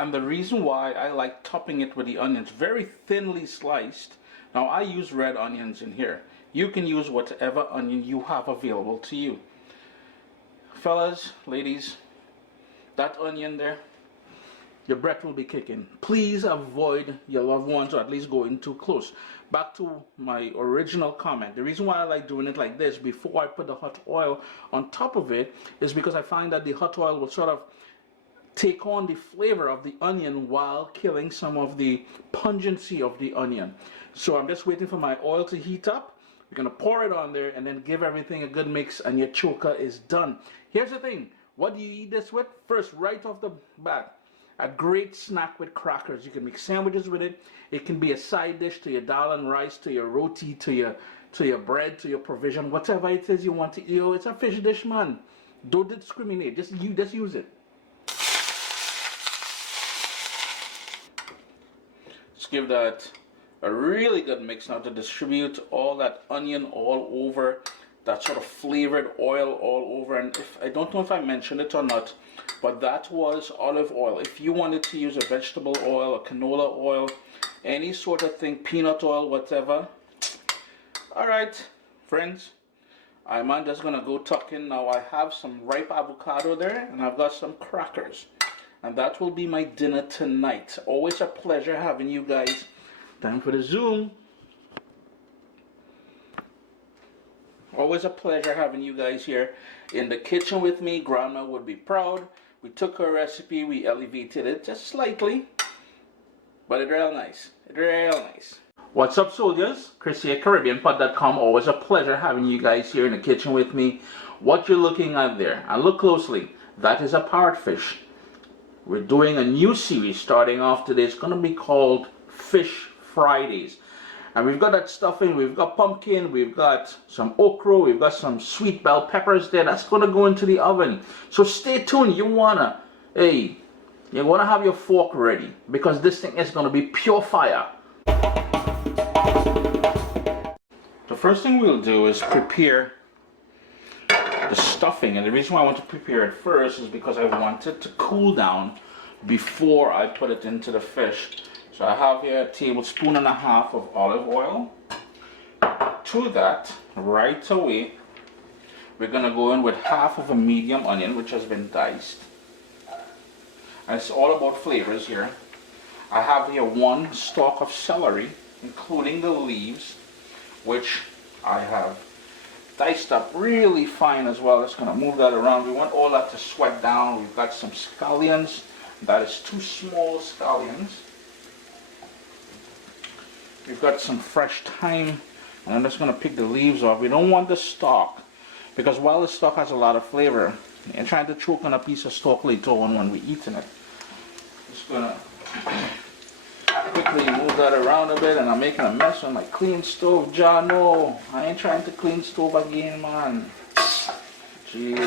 And the reason why I like topping it with the onions, very thinly sliced. Now I use red onions in here. You can use whatever onion you have available to you. Fellas, ladies, that onion there, your breath will be kicking. Please avoid your loved ones, or at least going too close. Back to my original comment. The reason why I like doing it like this before I put the hot oil on top of it is because I find that the hot oil will sort of take on the flavor of the onion while killing some of the pungency of the onion. So I'm just waiting for my oil to heat up. We're going to pour it on there and then give everything a good mix, and your choka is done. Here's the thing. What do you eat this with? First, right off the bat, A great snack with crackers. You can make sandwiches with it. It can be a side dish to your dal and rice, to your roti, to your bread, to your provision, whatever it is you want to eat. It's a fish dish, man. Don't discriminate. Just use it. Just give that a really good mix now to distribute all that onion all over, that sort of flavored oil all over. And I don't know if I mentioned it or not, but that was olive oil. If you wanted to use a vegetable oil, a canola oil, any sort of thing, peanut oil, whatever. All right, friends, I'm just gonna go tuck in now. I have some ripe avocado there, and I've got some crackers, and that will be my dinner tonight. Always a pleasure having you guys. Time for the Zoom. Always a pleasure having you guys here in the kitchen with me. Grandma would be proud. We took her recipe, we elevated it just slightly, but it's real nice. It's real nice. What's up, soldiers? Chris here, CaribbeanPod.com. Always a pleasure having you guys here in the kitchen with me. What you're looking at there, and look closely, that is a parrotfish. We're doing a new series starting off today. It's going to be called Fish Fridays. And we've got that stuffing, we've got pumpkin, we've got some okra, we've got some sweet bell peppers there. That's going to go into the oven. So stay tuned. You want to have your fork ready, because this thing is going to be pure fire. The first thing we'll do is prepare the stuffing. And the reason why I want to prepare it first is because I want it to cool down before I put it into the fish. So I have here a tablespoon and a half of olive oil. To that, right away, we're going to go in with half of a medium onion, which has been diced. And it's all about flavors here. I have here 1 stalk of celery, including the leaves, which I have diced up really fine as well. Just going to move that around. We want all that to sweat down. We've got some scallions. That is 2 small scallions. We've got some fresh thyme, and I'm just going to pick the leaves off. We don't want the stalk, because while the stalk has a lot of flavor, you're trying to choke on a piece of stalk later on when we're eating it. Just going to quickly move that around a bit, and I'm making a mess on my clean stove jar. No, I ain't trying to clean stove again, man. Jeez.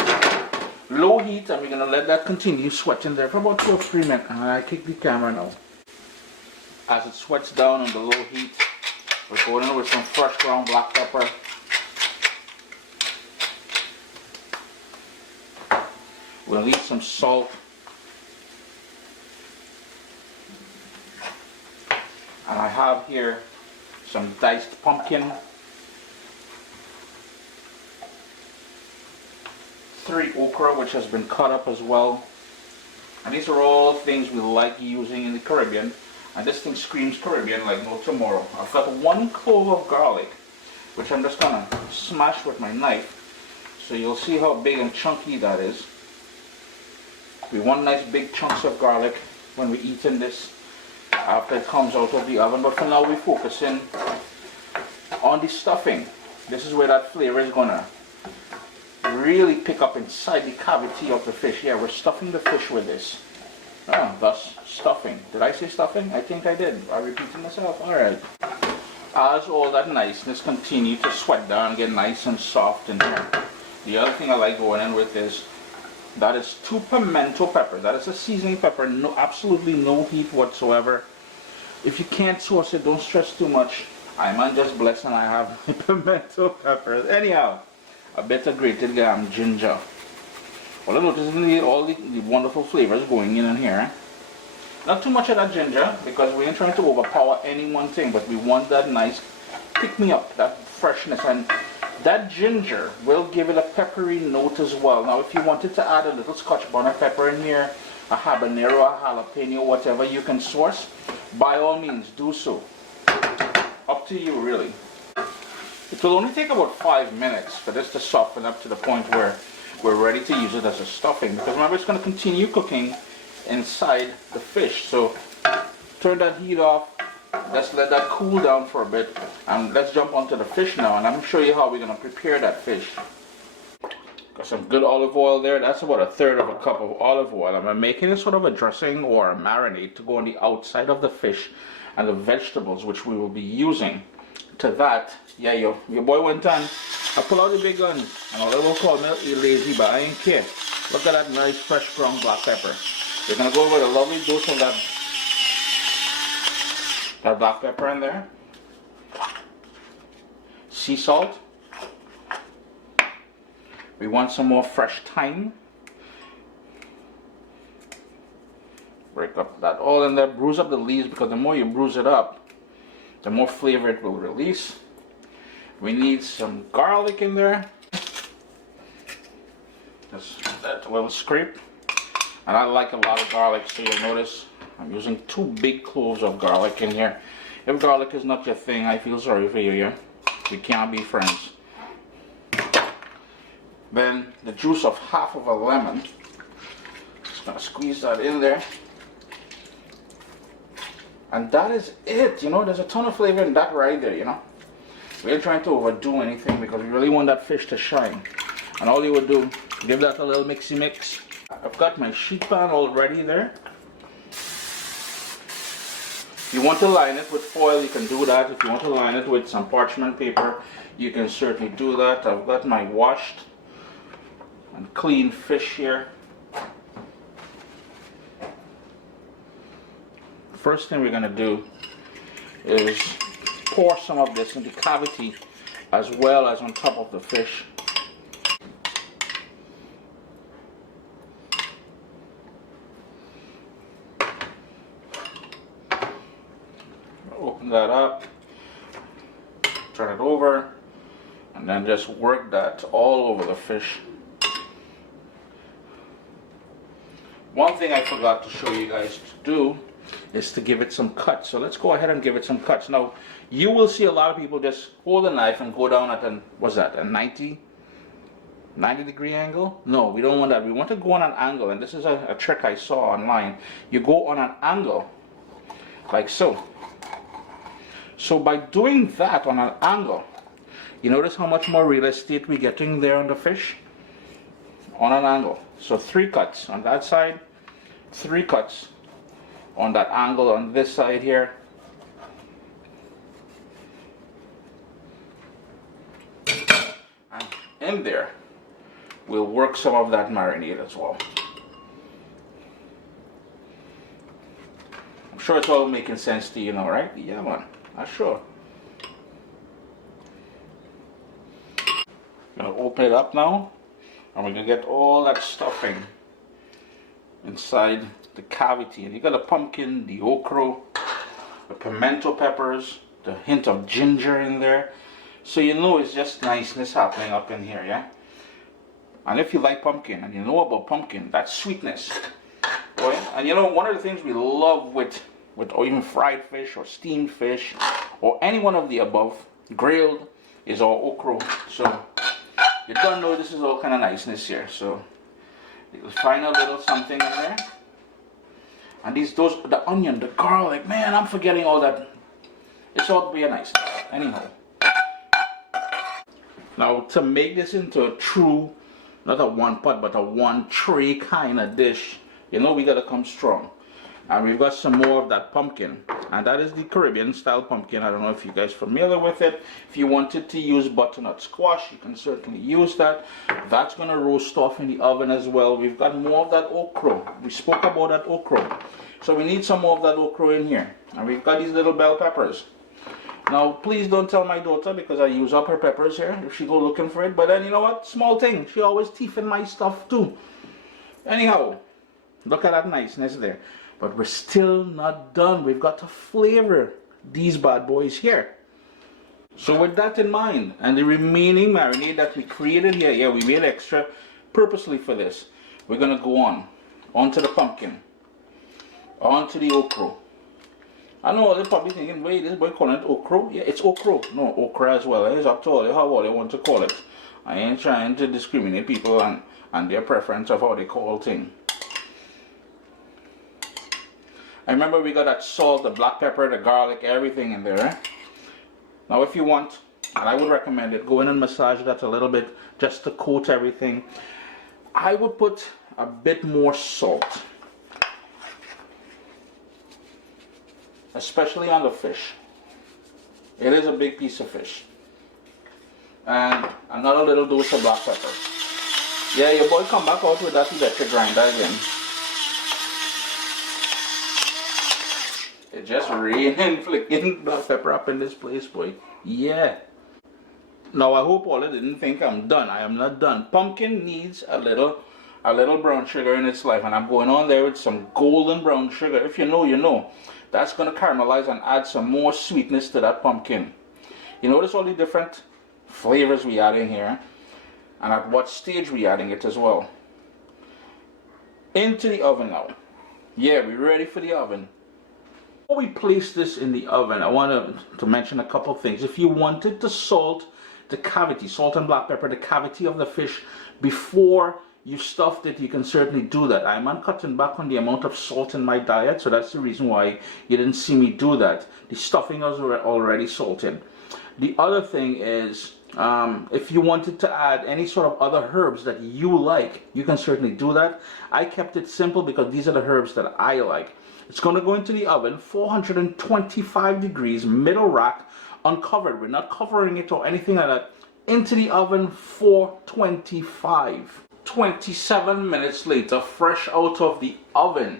Low heat, and we're going to let that continue sweating there for about 2 or 3 minutes. And I kick the camera now. As it sweats down on the low heat, we're going in with some fresh ground black pepper. We'll need some salt. And I have here some diced pumpkin, 3 okra, which has been cut up as well. And these are all things we like using in the Caribbean. And this thing screams Caribbean like no tomorrow. I've got 1 clove of garlic, which I'm just gonna smash with my knife. So you'll see how big and chunky that is. We want nice big chunks of garlic when we're eating this after it comes out of the oven. But for now we're focusing on the stuffing. This is where that flavor is gonna really pick up inside the cavity of the fish. Yeah, we're stuffing the fish with this. Thus stuffing. Did I say stuffing? I think I did. I'm repeating myself. Alright. As all that niceness continue to sweat down and get nice and soft in here, the other thing I like going in with is that is 2 pimento peppers. That is a seasoning pepper. No, absolutely no heat whatsoever. If you can't source it, don't stress too much. I'm just blessed and I have pimento peppers. Anyhow, a bit of grated ginger. Well, I notice all the wonderful flavors going in here. Not too much of that ginger, because we ain't trying to overpower any one thing, but we want that nice pick-me-up, that freshness. And that ginger will give it a peppery note as well. Now, if you wanted to add a little Scotch bonnet pepper in here, a habanero, a jalapeno, whatever you can source, by all means, do so. Up to you, really. It will only take about 5 minutes for this to soften up to the point where we're ready to use it as a stuffing, because remember, it's going to continue cooking inside the fish. So turn that heat off, let's let that cool down for a bit, and let's jump onto the fish now, and I'm going to show you how we're going to prepare that fish. Got some good olive oil there. That's about 1/3 of a cup of olive oil. I'm making it sort of a dressing or a marinade to go on the outside of the fish and the vegetables which we will be using. To that, yeah, your boy went on. I pull out the big gun, and all they will call me lazy, but I ain't care. Look at that nice fresh ground black pepper. We're gonna go over a lovely dose of that black pepper in there. Sea salt. We want some more fresh thyme. Break up that all in there. Bruise up the leaves, because the more you bruise it up, the more flavor it will release. We need some garlic in there. Just that little scrape. And I like a lot of garlic, so you'll notice I'm using 2 big cloves of garlic in here. If garlic is not your thing, I feel sorry for you, yeah? We can't be friends. Then the juice of half of a lemon. Just gonna squeeze that in there. And that is it, you know, there's a ton of flavor in that right there, you know. We ain't trying to overdo anything because we really want that fish to shine. And all you would do, give that a little mixy mix. I've got my sheet pan already there. If you want to line it with foil, you can do that. If you want to line it with some parchment paper, you can certainly do that. I've got my washed and clean fish here. First thing we're going to do is pour some of this in the cavity as well as on top of the fish. Open that up, turn it over, and then just work that all over the fish. One thing I forgot to show you guys to do is to give it some cuts. So let's go ahead and give it some cuts. Now, you will see a lot of people just hold a knife and go down at an, what's that, a 90 degree angle? No, we don't want that. We want to go on an angle, and this is a trick I saw online. You go on an angle, like so. So by doing that on an angle, you notice how much more real estate we're getting there on the fish? On an angle. So 3 cuts on that side, 3 cuts on that angle on this side here. And in there, we'll work some of that marinade as well. I'm sure it's all making sense to you now, right? Yeah, man. I'm sure. I'm gonna open it up now, and we're gonna get all that stuffing inside the cavity. And you got the pumpkin, the okra, the pimento peppers, the hint of ginger in there. So you know it's just niceness happening up in here, yeah? And if you like pumpkin, and you know about pumpkin, that sweetness. Right? And you know, one of the things we love with or even fried fish or steamed fish or any one of the above, grilled, is our okra. So you don't know this is all kind of niceness here. So you'll find a little something in there. And the onion, the garlic, man, I'm forgetting all that. It's all very nice. Anyhow. Now to make this into a true, not a one pot, but a one tray kind of dish, you know we gotta come strong. And we've got some more of that pumpkin, and that is the Caribbean style pumpkin. I don't know if you guys are familiar with it. If you wanted to use butternut squash, you can certainly use that. That's going to roast off in the oven as well. We've got more of that okra. We spoke about that okra, so we need some more of that okra in here. And we've got these little bell peppers. Now please don't tell my daughter, because I use up her peppers here if she go looking for it. But then you know what, small thing, she always thieving my stuff too. Anyhow, look at that niceness there. But we're still not done. We've got to flavor these bad boys here. So with that in mind, and the remaining marinade that we created here, yeah, we made extra purposely for this. We're gonna go onto the pumpkin, onto the okra. I know they're probably thinking, wait, this boy calling it okra? Yeah, it's okra. No, okra as well. It's up to all how they want to call it. I ain't trying to discriminate people and their preference of how they call things. I remember we got that salt, the black pepper, the garlic, everything in there. Now if you want, and I would recommend it. Go in and massage that a little bit just to coat everything. I would put a bit more salt, especially on the fish. It is a big piece of fish. And another little dose of black pepper. Yeah, your boy come back out with that electric grinder again. It just raining, flicking black pepper up in this place, boy. Yeah. Now I hope all didn't think I'm done. I am not done. Pumpkin needs a little brown sugar in its life, and I'm going on there with some golden brown sugar. If you know, you know. That's going to caramelize and add some more sweetness to that pumpkin. You notice all the different flavors we add in here, and at what stage we adding it as well. Into the oven now. Yeah, we're ready for the oven. Before we place this in the oven, I want to mention a couple things. If you wanted to salt the cavity, salt and black pepper, the cavity of the fish before you stuffed it, you can certainly do that. I'm not cutting back on the amount of salt in my diet, so that's the reason why you didn't see me do that. The stuffing was already salted. The other thing is, if you wanted to add any sort of other herbs that you like, you can certainly do that. I kept it simple because these are the herbs that I like. It's going to go into the oven, 425 degrees, middle rack, uncovered. We're not covering it or anything like that. Into the oven, 425. 27 minutes later, fresh out of the oven.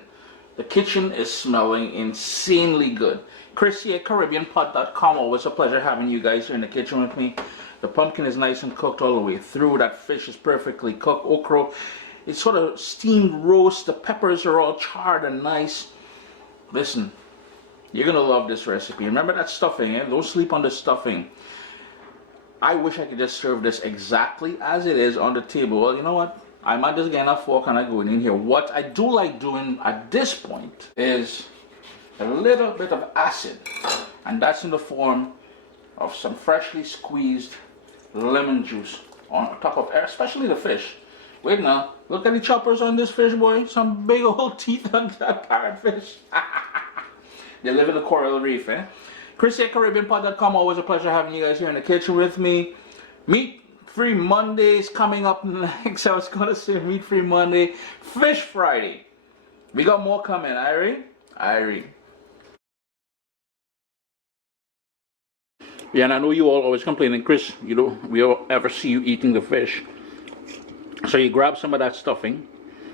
The kitchen is smelling insanely good. Chris here, CaribbeanPot.com. Always a pleasure having you guys here in the kitchen with me. The pumpkin is nice and cooked all the way through. That fish is perfectly cooked. Okra, it's sort of steamed roast. The peppers are all charred and nice. Listen, you're going to love this recipe. Remember that stuffing, eh? Don't sleep on the stuffing. I wish I could just serve this exactly as it is on the table. Well, you know what? I might just get a fork and I go in here. What I do like doing at this point is a little bit of acid. And that's in the form of some freshly squeezed lemon juice on top of, especially the fish. Wait now, look at the choppers on this fish, boy. Some big old teeth on that parrotfish. They live in the coral reef, eh? Chris at CaribbeanPot.com. Always a pleasure having you guys here in the kitchen with me. Meat-free Mondays coming up next. I was going to say meat-free Monday. Fish Friday. We got more coming, Irie? Irie. Yeah, and I know you all always complaining, Chris, you know, we don't ever see you eating the fish. So you grab some of that stuffing.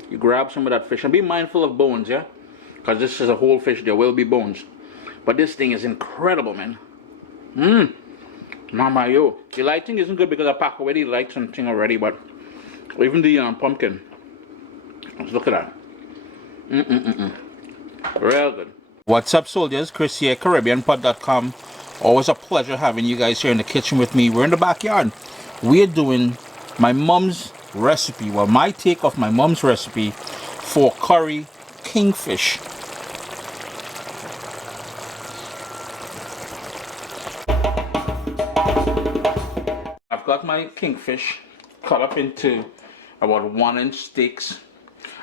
You grab some of that fish. And be mindful of bones, yeah? Because this is a whole fish. There will be bones. But this thing is incredible, man. Mama, yo. The lighting isn't good because I packed away the lights and thing already, but even the pumpkin. Let's look at that. Real good. What's up, soldiers? Chris here, CaribbeanPot.com. Always a pleasure having you guys here in the kitchen with me. We're in the backyard. We're doing my mom's recipe. Well, my take of my mom's recipe for curry kingfish. I've got my kingfish cut up into about 1-inch steaks,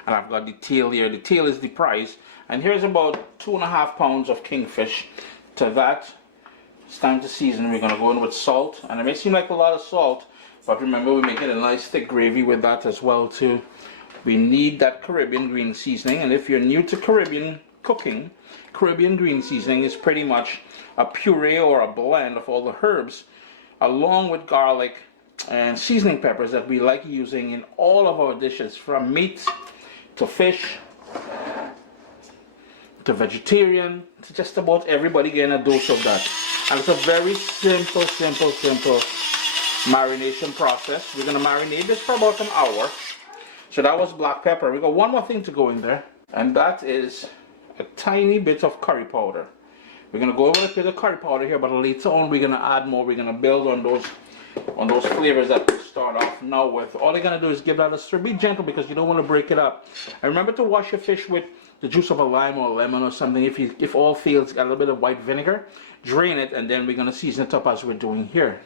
and I've got the tail here. The tail is the prize, and here's about 2.5 pounds of kingfish. To that, it's time to season. We're going to go in with salt, and it may seem like a lot of salt, but remember we're making a nice thick gravy with that as well too. We need that Caribbean green seasoning, and if you're new to Caribbean cooking, Caribbean green seasoning is pretty much a puree or a blend of all the herbs along with garlic and seasoning peppers that we like using in all of our dishes, from meat to fish to vegetarian to just about everybody getting a dose of that. And it's a very simple marination process. We're going to marinate this for about an hour. So that was black pepper. We got one more thing to go in there, and that is a tiny bit of curry powder. We're going to go over a bit of curry powder here, but later on we're going to add more. We're going to build on those flavors that we start off now with. All you're going to do is give that a stir. Be gentle because you don't want to break it up. And remember to wash your fish with the juice of a lime or a lemon or something. If all fails, got a little bit of white vinegar, drain it, and then we're going to season it up as we're doing here.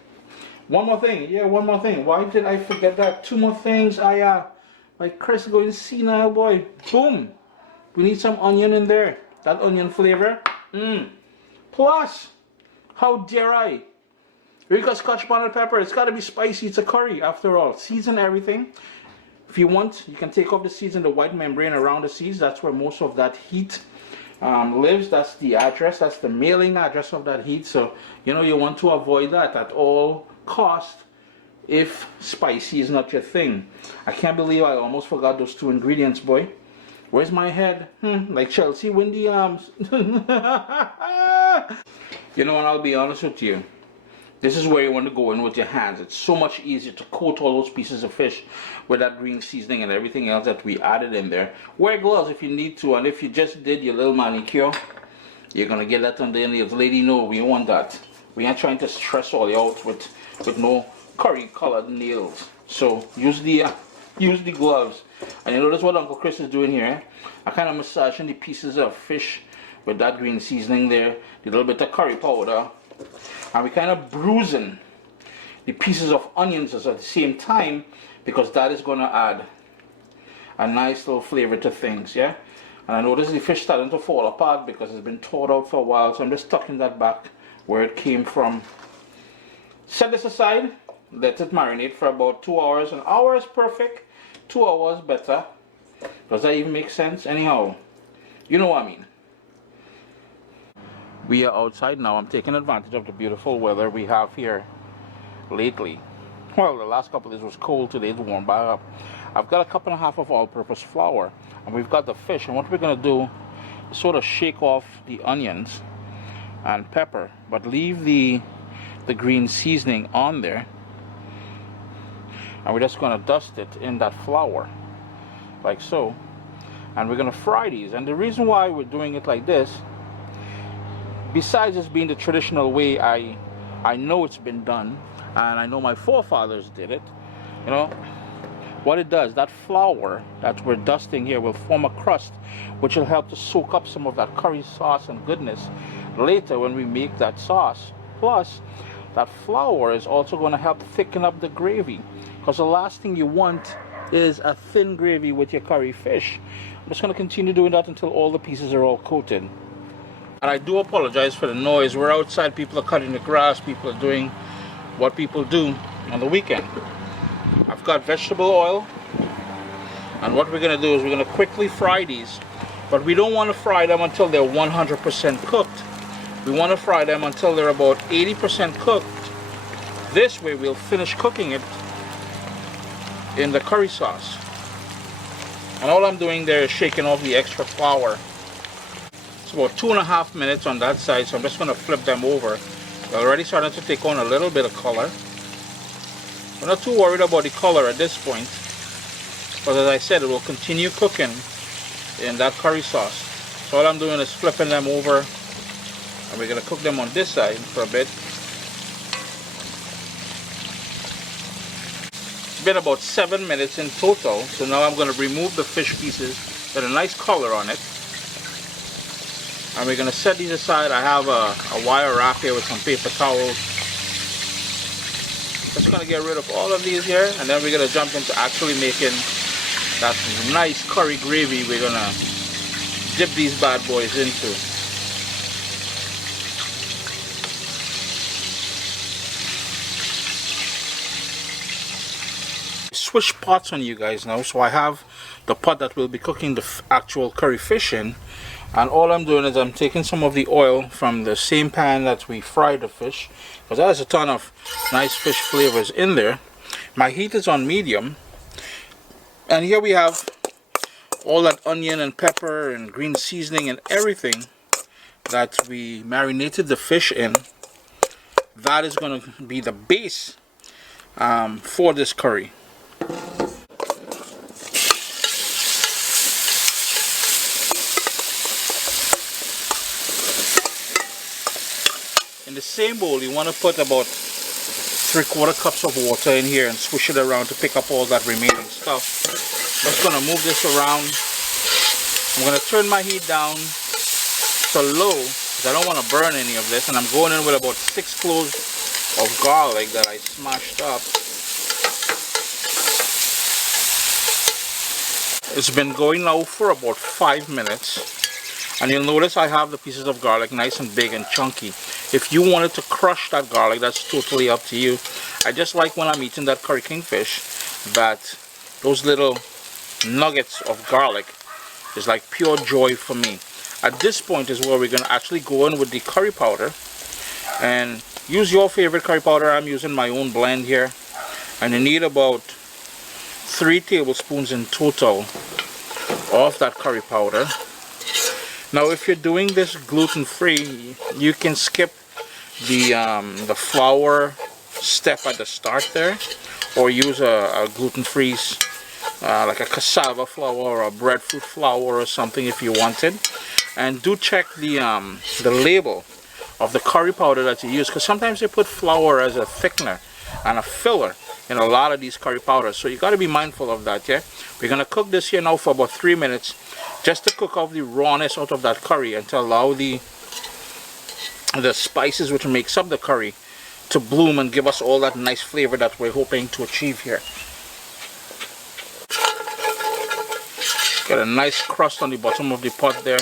One more thing. Yeah, one more thing. Why did I forget that? 2 more things. Like Chris going senile, boy. Boom. We need some onion in there. That onion flavor. Plus, how dare I We got Scotch bonnet pepper. It's got to be spicy. It's a curry after all. Season everything. If you want, you can take off the seeds and the white membrane around the seeds. That's where most of that heat lives. That's the address. That's the mailing address of that heat. So, you know, you want to avoid that at all cost if spicy is not your thing. I can't believe I almost forgot those two ingredients, boy. Where's my head? Like Chelsea Windy Arms. You know, and I'll be honest with you. This is where you want to go in with your hands. It's so much easier to coat all those pieces of fish with that green seasoning and everything else that we added in there. Wear gloves if you need to, and if you just did your little manicure, you're going to get that on the nails. Lady, no, we don't want that. We ain't trying to stress all you out with no curry colored nails. So use the gloves. And you notice what Uncle Chris is doing here? I kind of massaging the pieces of fish with that green seasoning there, a little bit of curry powder, and we kind of bruising the pieces of onions at the same time, because that is going to add a nice little flavor to things, yeah? And I notice the fish starting to fall apart because it's been thawed out for a while, so I'm just tucking that back where it came from. Set this aside, let it marinate for about 2 hours. An hour is perfect, 2 hours better. Does that even make sense? Anyhow, you know what I mean. We are outside now. I'm taking advantage of the beautiful weather we have here lately. Well, the last couple of days was cold. Today it's warm back up. I've got a cup and a half of all-purpose flour, and we've got the fish. And what we're going to do is sort of shake off the onions and pepper, but leave the green seasoning on there. And we're just going to dust it in that flour, like so. And we're going to fry these. And the reason why we're doing it like this, besides this being the traditional way I know it's been done, and I know my forefathers did it, you know, what it does, that flour that we're dusting here will form a crust which will help to soak up some of that curry sauce and goodness later when we make that sauce. Plus, that flour is also going to help thicken up the gravy, because the last thing you want is a thin gravy with your curry fish. I'm just going to continue doing that until all the pieces are all coated. And I do apologize for the noise. We're outside, people are cutting the grass, people are doing what people do on the weekend. I've got vegetable oil, and what we're going to do is we're going to quickly fry these, but we don't want to fry them until they're 100% cooked. We want to fry them until they're about 80% cooked. This way we'll finish cooking it in the curry sauce. And all I'm doing there is shaking off the extra flour. It's about 2.5 minutes on that side, so I'm just going to flip them over. They're already starting to take on a little bit of color. I'm not too worried about the color at this point, but as I said, it will continue cooking in that curry sauce. So all I'm doing is flipping them over, and we're going to cook them on this side for a bit. It's been about 7 minutes in total, so now I'm going to remove the fish pieces with a nice color on it. And we're going to set these aside. I have a wire wrap here with some paper towels. Just going to get rid of all of these here, and then we're going to jump into actually making that nice curry gravy we're going to dip these bad boys into. Switch pots on you guys now. So I have the pot that we'll be cooking the actual curry fish in, and all I'm doing is I'm taking some of the oil from the same pan that we fried the fish, because that has a ton of nice fish flavors in there. My heat is on medium, and here we have all that onion and pepper and green seasoning and everything that we marinated the fish in. That is going to be the base for this curry. In the same bowl, you want to put about 3/4 cups of water in here and swish it around to pick up all that remaining stuff. I'm just going to move this around. I'm going to turn my heat down to low because I don't want to burn any of this, and I'm going in with about 6 cloves of garlic that I smashed up. It's been going now for about 5 minutes, And you'll notice I have the pieces of garlic nice and big and chunky. If you wanted to crush that garlic, that's totally up to you. I just like when I'm eating that curry kingfish that those little nuggets of garlic is like pure joy for me. At this point is where we're going to actually go in with the curry powder. And use your favorite curry powder. I'm using my own blend here. And you need about 3 tablespoons in total of that curry powder. Now if you're doing this gluten-free, you can skip the flour step at the start there, or use a gluten-free like a cassava flour or a breadfruit flour or something if you wanted. And do check the label of the curry powder that you use, because sometimes they put flour as a thickener and a filler in a lot of these curry powders, so you got to be mindful of that. Yeah, we're gonna cook this here now for about 3 minutes, just to cook off the rawness out of that curry and to allow the spices which makes up the curry to bloom and give us all that nice flavor that we're hoping to achieve here. Got a nice crust on the bottom of the pot there.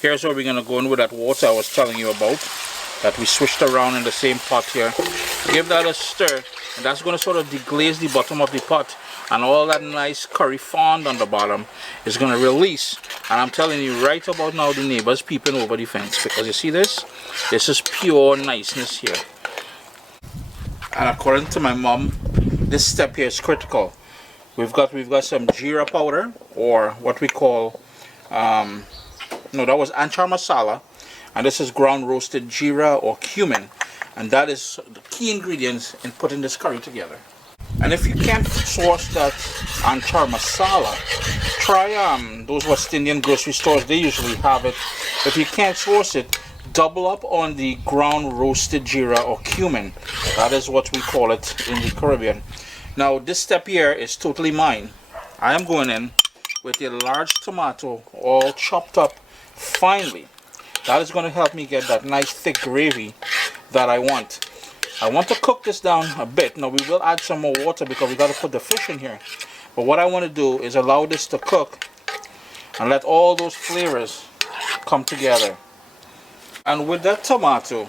Here's where we're gonna go in with that water I was telling you about, that we switched around in the same pot here. Give that a stir, and that's going to sort of deglaze the bottom of the pot, and all that nice curry fond on the bottom is going to release. And I'm telling you right about now, the neighbors peeping over the fence, because you see this is pure niceness here. And according to my mom, this step here is critical. We've got some jeera powder, or what we call no, that was anchar masala. And this is ground roasted jeera or cumin, and that is the key ingredients in putting this curry together. And if you can't source that anchar masala, try those West Indian grocery stores. They usually have it. If you can't source it, double up on the ground roasted jeera or cumin. That is what we call it in the Caribbean. Now this step here is totally mine. I am going in with a large tomato all chopped up finely. That is going to help me get that nice thick gravy that I want. I want to cook this down a bit. Now we will add some more water because we got to put the fish in here. But what I want to do is allow this to cook and let all those flavors come together. And with that tomato,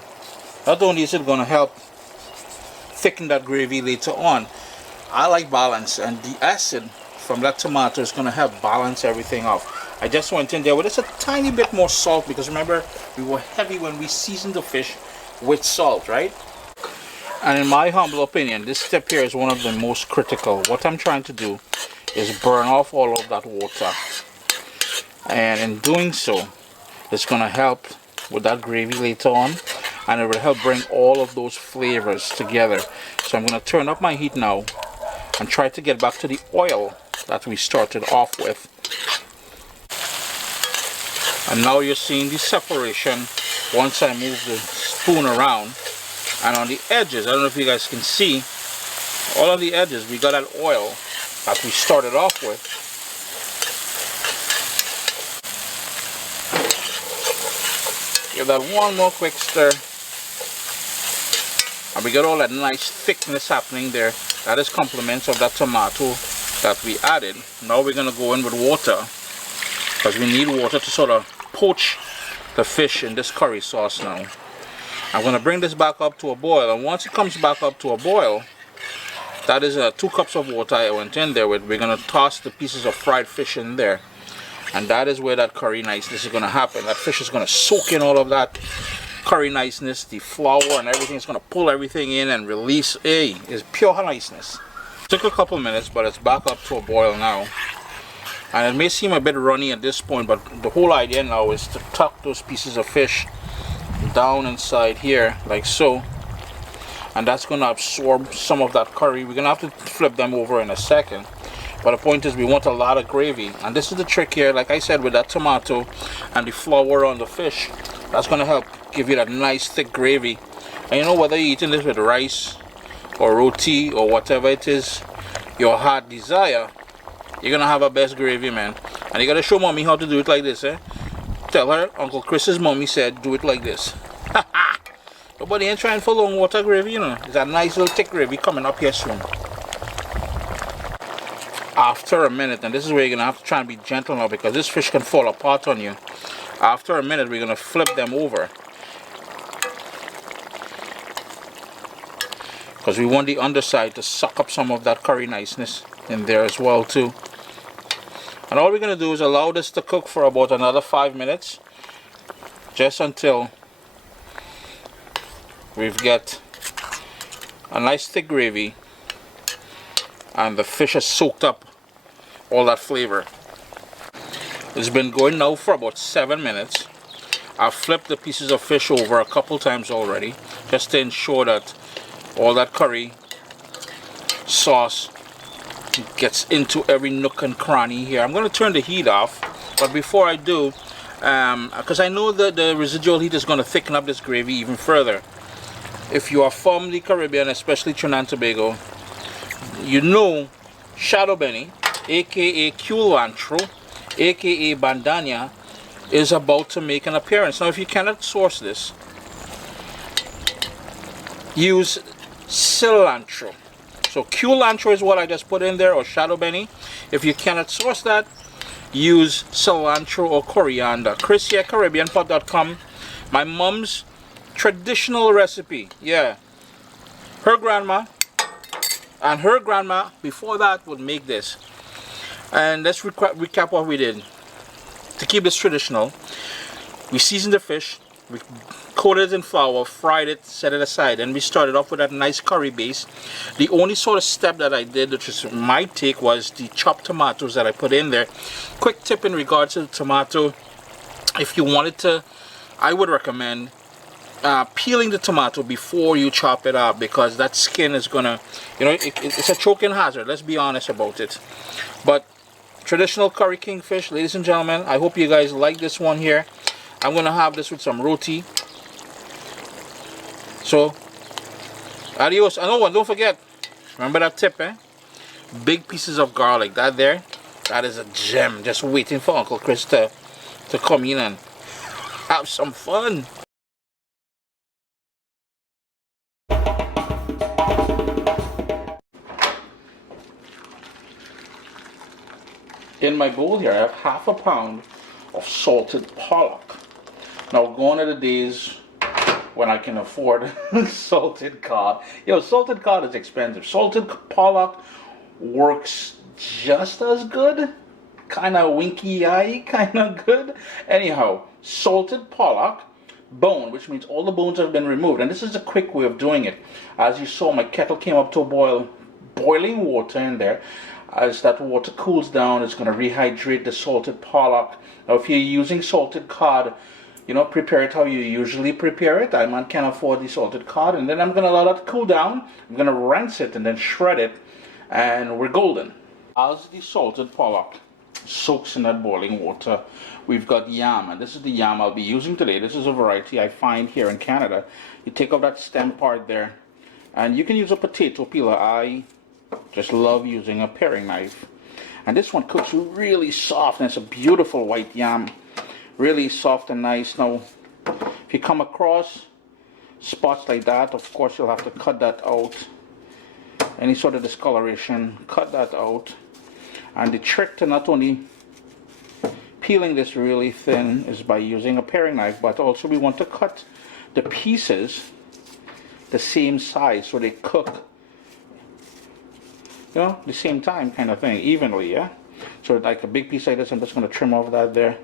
not only is it going to help thicken that gravy later on, I like balance, and the acid from that tomato is going to help balance everything out. I just went in there with just a tiny bit more salt, because remember, we were heavy when we seasoned the fish with salt, right? And in my humble opinion, this step here is one of the most critical. What I'm trying to do is burn off all of that water. And in doing so, it's going to help with that gravy later on, and it will help bring all of those flavors together. So I'm going to turn up my heat now and try to get back to the oil that we started off with. And now you're seeing the separation once I move the spoon around. And on the edges, I don't know if you guys can see, all of the edges, we got that oil that we started off with. Give that one more quick stir. And we got all that nice thickness happening there. That is compliments of that tomato that we added. Now we're going to go in with water, because we need water to sort of poach the fish in this curry sauce now. I'm going to bring this back up to a boil, and once it comes back up to a boil, that is 2 cups of water I went in there with. We're going to toss the pieces of fried fish in there, and that is where that curry niceness is going to happen. That fish is going to soak in all of that curry niceness, the flour and everything. Is going to pull everything in and release. It's pure niceness. Took a couple minutes, but it's back up to a boil now. And it may seem a bit runny at this point, but the whole idea now is to tuck those pieces of fish down inside here, like so. And that's going to absorb some of that curry. We're going to have to flip them over in a second. But the point is, we want a lot of gravy. And this is the trick here, like I said, with that tomato and the flour on the fish. That's going to help give you that nice thick gravy. And you know, whether you're eating this with rice or roti or whatever it is your heart desire, you're gonna have a best gravy, man. And you gotta show mommy how to do it like this, eh? Tell her Uncle Chris's mommy said do it like this. Nobody ain't trying for long water gravy, you know. It's a nice little thick gravy coming up here soon. After a minute, and this is where you're gonna have to try and be gentle now, because this fish can fall apart on you. After a minute, we're going to flip them over, because we want the underside to suck up some of that curry niceness in there as well too. And all we're going to do is allow this to cook for about another 5 minutes, just until we've got a nice thick gravy and the fish has soaked up all that flavor. It's been going now for about 7 minutes. I've flipped the pieces of fish over a couple times already, just to ensure that all that curry sauce gets into every nook and cranny here. I'm going to turn the heat off, but before I do, because I know that the residual heat is going to thicken up this gravy even further. If you are from the Caribbean, especially Trinidad and Tobago, you know shadow benny, aka culantro, aka bandana, is about to make an appearance. Now if you cannot source this, use cilantro. So culantro is what I just put in there, or shadow benny. If you cannot source that, use cilantro or coriander. Chris here, CaribbeanPot.com. My mom's traditional recipe. Yeah, her grandma and her grandma before that would make this. And let's recap what we did to keep this traditional. We seasoned the fish, we coated it in flour, fried it, set it aside, and we started off with that nice curry base. The only sort of step that I did, which is my take, was the chopped tomatoes that I put in there. Quick tip in regards to the tomato: if you wanted to, I would recommend peeling the tomato before you chop it up, because that skin is gonna, you know, it's a choking hazard. Let's be honest about it. But traditional curry kingfish, ladies and gentlemen, I hope you guys like this one here. I'm gonna have this with some roti. So adios. And oh, and don't forget, remember that tip, big pieces of garlic. That there, that is a gem, just waiting for Uncle Chris to come in and have some fun. In my bowl here, I have ½ a pound of salted pollock. Now, gone are the days when I can afford salted cod. Yo, salted cod is expensive. Salted pollock works just as good. Kind of winky eye, kind of good. Anyhow, salted pollock, bone, which means all the bones have been removed. And this is a quick way of doing it. As you saw, my kettle came up to a boil, boiling water in there. As that water cools down, it's going to rehydrate the salted pollock. Now, if you're using salted cod, you know, prepare it how you usually prepare it. I can't afford the salted cod. And then I'm going to allow that to cool down. I'm going to rinse it and then shred it. And we're golden. As the salted pollock soaks in that boiling water, we've got yam. And this is the yam I'll be using today. This is a variety I find here in Canada. You take off that stem part there. And you can use a potato peeler. I just love using a paring knife. And this one cooks really soft, and it's a beautiful white yam. Really soft and nice. Now, if you come across spots like that, of course you'll have to cut that out. Any sort of discoloration, cut that out. And the trick to not only peeling this really thin is by using a paring knife, but also we want to cut the pieces the same size so they cook, you know, the same time kind of thing, evenly, yeah? So like a big piece like this, I'm just going to trim off that there.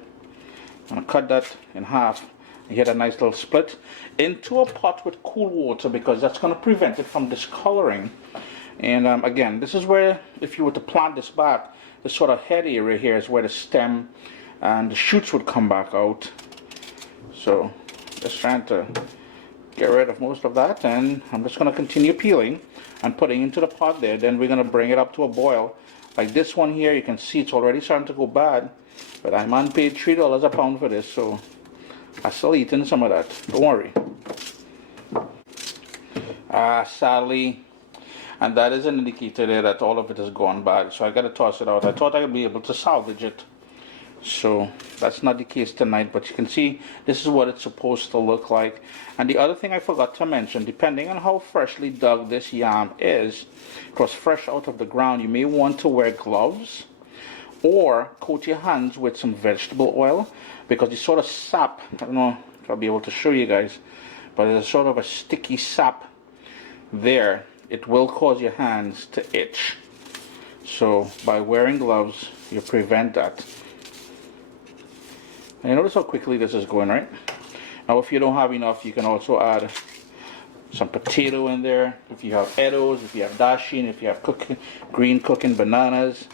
I'm going to cut that in half. You get a nice little split into a pot with cool water, because that's going to prevent it from discoloring. And again, this is where, if you were to plant this back, this sort of head area here is where the stem and the shoots would come back out. So just trying to get rid of most of that, and I'm just going to continue peeling and putting into the pot there. Then we're going to bring it up to a boil. Like this one here, you can see it's already starting to go bad, but I paid $3 a pound for this, so I'm still eating some of that. Don't worry. Sadly, and that is an indicator there that all of it has gone bad, so I got to toss it out. I thought I would be able to salvage it, so that's not the case tonight. But you can see this is what it's supposed to look like. And the other thing I forgot to mention, depending on how freshly dug this yam is, it was fresh out of the ground, you may want to wear gloves or coat your hands with some vegetable oil, because the sort of sap, I don't know if I'll be able to show you guys, but there's a sort of a sticky sap there. It will cause your hands to itch. So by wearing gloves, you prevent that. And you notice how quickly this is going, right? Now if you don't have enough, you can also add some potato in there. If you have Edos, if you have dasheen, if you have green cooking bananas.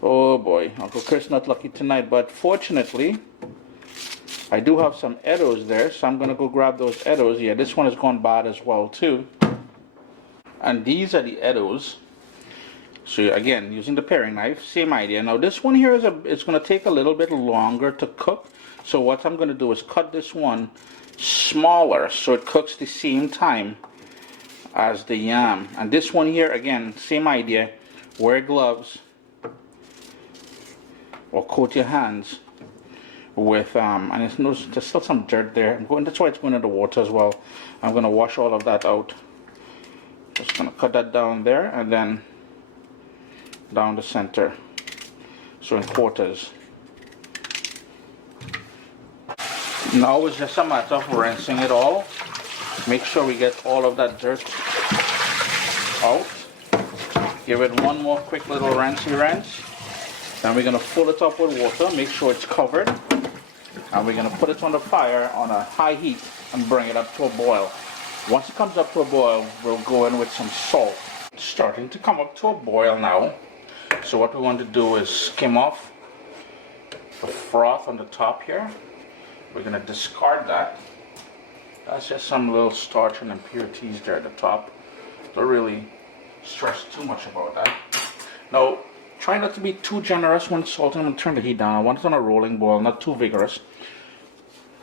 Oh boy, Uncle Chris not lucky tonight, but fortunately I do have some Edos there, so I'm gonna go grab those Edos. Yeah, this one has gone bad as well too. And these are the Edos. So again, using the paring knife, same idea. Now this one here it's gonna take a little bit longer to cook. So what I'm gonna do is cut this one smaller so it cooks the same time as the yam. And this one here, again, same idea. Wear gloves or coat your hands with and there's still some dirt there. That's why it's going in the water as well. I'm going to wash all of that out. Just going to cut that down there and then down the center, so in quarters. Now it's just a matter of rinsing it all. Make sure we get all of that dirt out. Give it one more quick little rinsey rinse. Then we're going to fill it up with water, make sure it's covered. And we're going to put it on the fire on a high heat and bring it up to a boil. Once it comes up to a boil, we'll go in with some salt. It's starting to come up to a boil now. So what we want to do is skim off the froth on the top here. We're going to discard that. That's just some little starch and impurities there at the top. Don't really stress too much about that. Now, try not to be too generous when salting. I'm going to turn the heat down. I want it on a rolling boil, not too vigorous.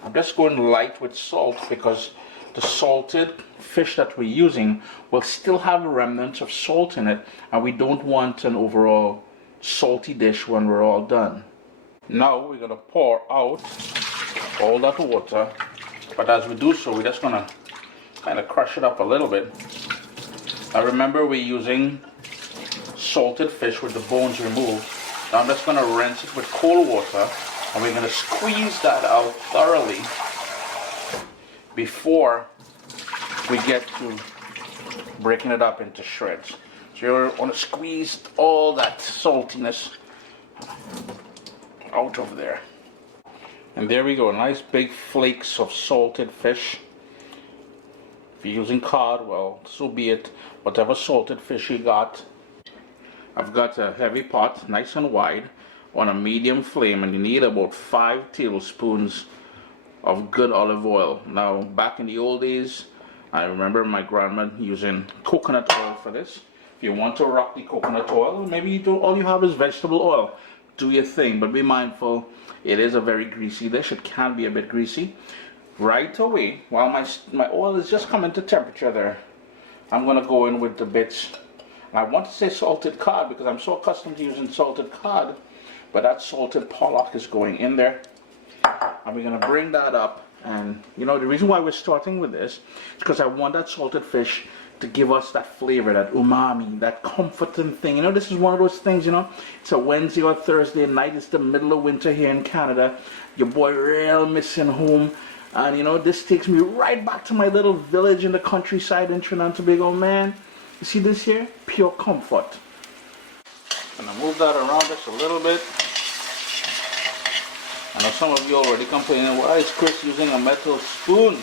I'm just going light with salt because the salted fish that we're using will still have remnants of salt in it, and we don't want an overall salty dish when we're all done. Now we're going to pour out all that water, but as we do so, we're just going to kind of crush it up a little bit. Now remember, we're using salted fish with the bones removed. Now I'm just going to rinse it with cold water, and we're going to squeeze that out thoroughly before we get to breaking it up into shreds. So you want to squeeze all that saltiness out of there. And there we go, nice big flakes of salted fish. If you're using cod, well, so be it. Whatever salted fish you got. I've got a heavy pot, nice and wide, on a medium flame, and you need about 5 tablespoons of good olive oil. Now, back in the old days, I remember my grandma using coconut oil for this. If you want to rock the coconut oil, maybe all you have is vegetable oil. Do your thing, but be mindful, it is a very greasy dish. It can be a bit greasy. Right away, while my oil is just coming to temperature there, I'm going to go in with the bits. And I want to say salted cod because I'm so accustomed to using salted cod, but that salted pollock is going in there. And we're going to bring that up. And you know, the reason why we're starting with this is because I want that salted fish to give us that flavor, that umami, that comforting thing. You know, this is one of those things, you know, it's a Wednesday or Thursday night, it's the middle of winter here in Canada, your boy real missing home, and you know, this takes me right back to my little village in the countryside in Trinidad and Tobago. Man, you see this here? Pure comfort. And I move that around just a little bit. I know some of you already complaining, why is Chris using a metal spoon?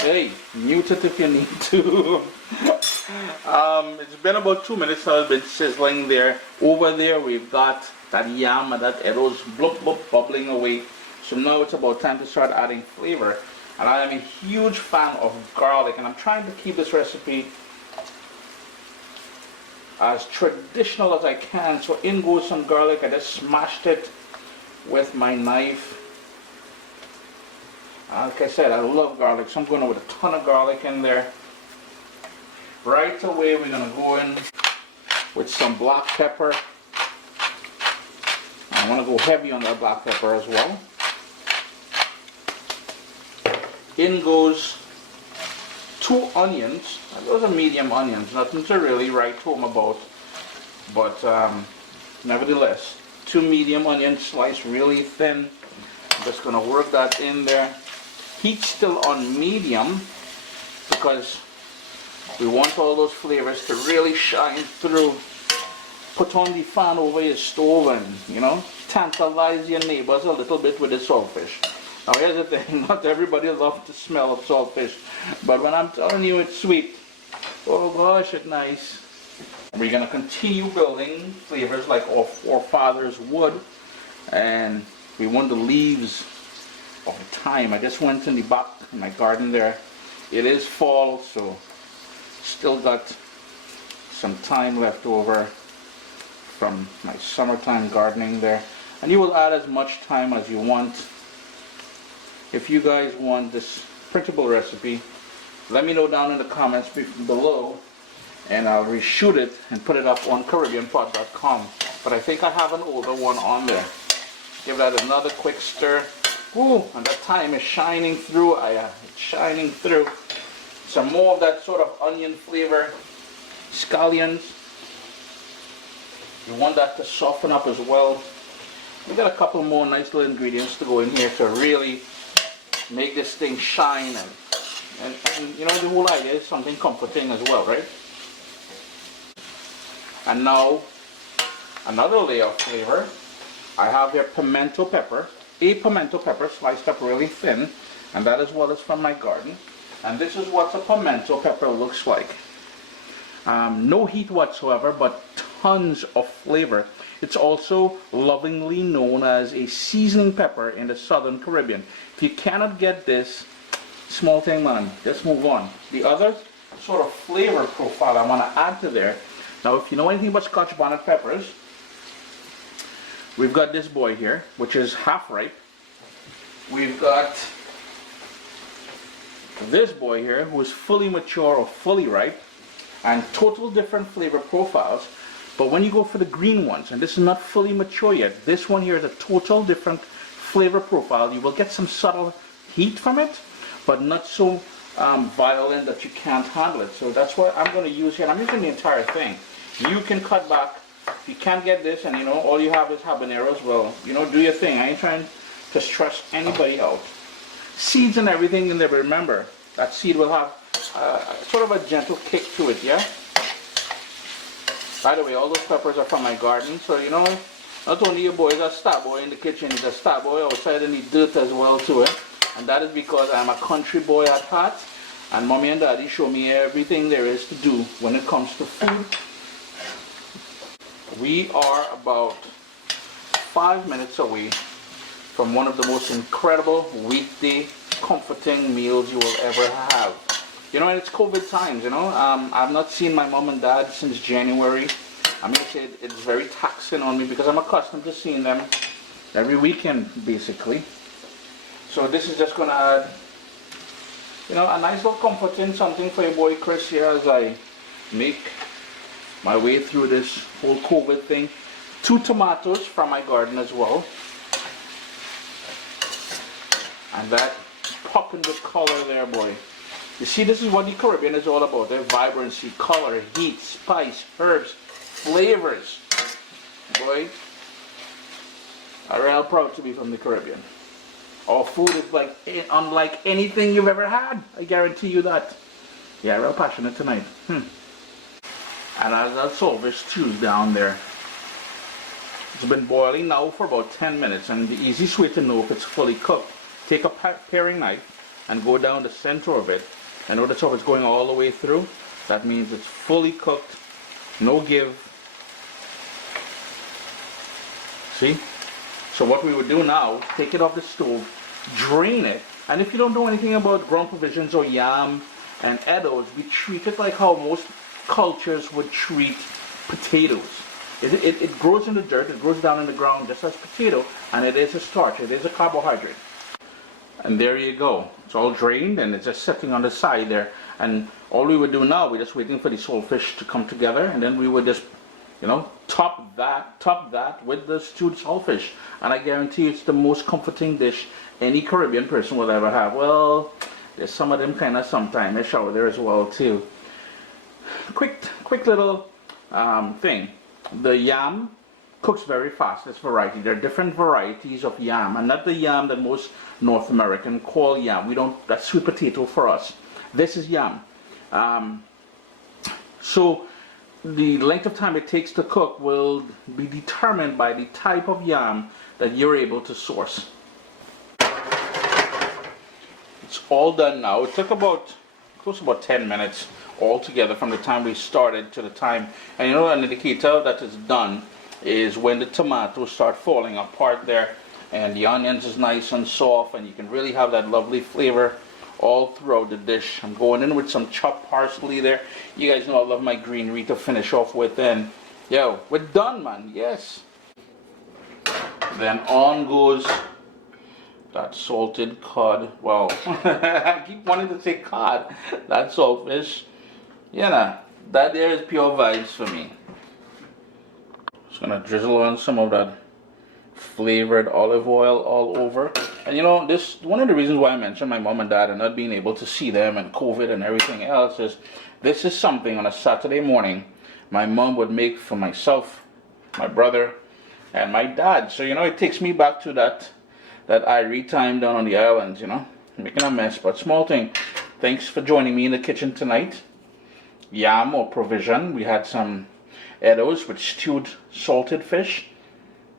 Hey, mute it if you need to. It's been about 2 minutes now. It's been sizzling there. Over there we've got that yam and that Edos blub blub bubbling away. So now it's about time to start adding flavor. And I am a huge fan of garlic, and I'm trying to keep this recipe as traditional as I can. So in goes some garlic. I just smashed it with my knife. Like I said, I love garlic, so I'm going with a ton of garlic in there. Right away, we're going to go in with some black pepper. I want to go heavy on that black pepper as well. In goes 2 onions. Those are medium onions, nothing to really write home about. But nevertheless. 2 medium onions sliced really thin. I'm just going to work that in there. Heat still on medium because we want all those flavors to really shine through. Put on the fan over your stove and, you know, tantalize your neighbors a little bit with the saltfish. Now here's the thing, not everybody loves the smell of saltfish, but when I'm telling you it's sweet, oh gosh, it's nice. We're going to continue building flavors like our forefathers would, and we want the leaves of thyme. I just went in the back in my garden there. It is fall, so still got some thyme left over from my summertime gardening there. And you will add as much thyme as you want. If you guys want this printable recipe, let me know down in the comments below, and I'll reshoot it and put it up on CaribbeanPot.com. But I think I have an older one on there. Give that another quick stir. Ooh, and that thyme is shining through. It's shining through. Some more of that sort of onion flavor. Scallions. You want that to soften up as well. We got a couple more nice little ingredients to go in here to really make this thing shine, and you know, the whole idea is something comforting as well, right? And now another layer of flavor. I have here pimento pepper, a pimento pepper sliced up really thin, and that as well is from my garden. And this is what a pimento pepper looks like. No heat whatsoever, but tons of flavor. It's also lovingly known as a seasoning pepper in the Southern Caribbean. If you cannot get this, small thing, man, just move on. The other sort of flavor profile I want to add to there. Now, if you know anything about Scotch bonnet peppers, we've got this boy here, which is half ripe. We've got this boy here, who is fully mature or fully ripe, and total different flavor profiles. But when you go for the green ones, and this is not fully mature yet, this one here is a total different flavor profile. You will get some subtle heat from it, but not so violent that you can't handle it. So that's what I'm going to use here. I'm using the entire thing. You can cut back. If you can't get this, and you know, all you have is habaneros, well, you know, do your thing. I ain't trying to stress anybody out. Seeds and everything in there, but remember, that seed will have sort of a gentle kick to it, yeah? By the way, all those peppers are from my garden, so you know, not only your boy is a star boy in the kitchen, he's a star boy outside in the dirt as well too, eh? And that is because I'm a country boy at heart, and mommy and daddy show me everything there is to do when it comes to food. We are about 5 minutes away from one of the most incredible weekday comforting meals you will ever have. You know, and it's COVID times, you know. I've not seen my mom and dad since January. I mean, it's very taxing on me because I'm accustomed to seeing them every weekend, basically. So this is just going to add, you know, a nice little comforting something for your boy Chris here as I make my way through this whole COVID thing. 2 tomatoes from my garden as well. And that popping with color there, boy. You see, this is what the Caribbean is all about. Their vibrancy, color, heat, spice, herbs, flavors. Boy, I'm real proud to be from the Caribbean. Our food is like unlike anything you've ever had. I guarantee you that. Yeah, real passionate tonight. And as that saltfish stews down there, it's been boiling now for about 10 minutes. And the easiest way to know if it's fully cooked, take a paring knife and go down the center of it. And notice how it's going all the way through. That means it's fully cooked, no give. See? So what we would do now, take it off the stove, drain it, and if you don't know anything about ground provisions or yam and eddos, we treat it like how most cultures would treat potatoes. It grows in the dirt, it grows down in the ground just as potato, and it is a starch, it is a carbohydrate. And there you go. It's all drained and it's just sitting on the side there. And all we would do now, we're just waiting for the saltfish to come together, and then we would just, you know, top that with the stewed saltfish. And I guarantee it's the most comforting dish any Caribbean person will ever have. Well, there's some of them kind of sometimes they shower there as well too. Quick little thing. The yam cooks very fast. This variety. There are different varieties of yam, and not the yam that most North American call yam. We don't. That's sweet potato for us. This is yam. So the length of time it takes to cook will be determined by the type of yam that you're able to source. It's all done now. It took about close to about 10 minutes altogether from the time we started to the time. And you know, an indicator that it's done is when the tomatoes start falling apart there, and the onions is nice and soft, and you can really have that lovely flavor all throughout the dish. I'm going in with some chopped parsley there. You guys know I love my greenery to finish off with, and yo, we're done, man. Yes. Then on goes that salted cod. Well, I keep wanting to say cod. That saltfish. Yeah, that there is pure vibes for me. Just gonna drizzle on some of that flavored olive oil all over. And you know, this one of the reasons why I mentioned my mom and dad and not being able to see them and COVID and everything else is this is something on a Saturday morning my mom would make for myself, my brother, and my dad. So you know, it takes me back to that Irie time down on the islands, you know, making a mess, but small thing. Thanks for joining me in the kitchen tonight. Yam or provision. We had some eddos with stewed salted fish.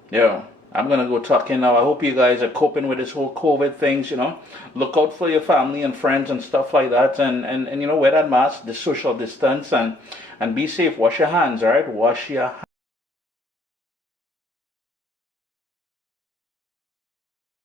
Yo, I'm gonna go tuck in now. I hope you guys are coping with this whole COVID things, you know. Look out for your family and friends and stuff like that, and you know, wear that mask, the social distance, and be safe. Wash your hands, alright? Wash your hands.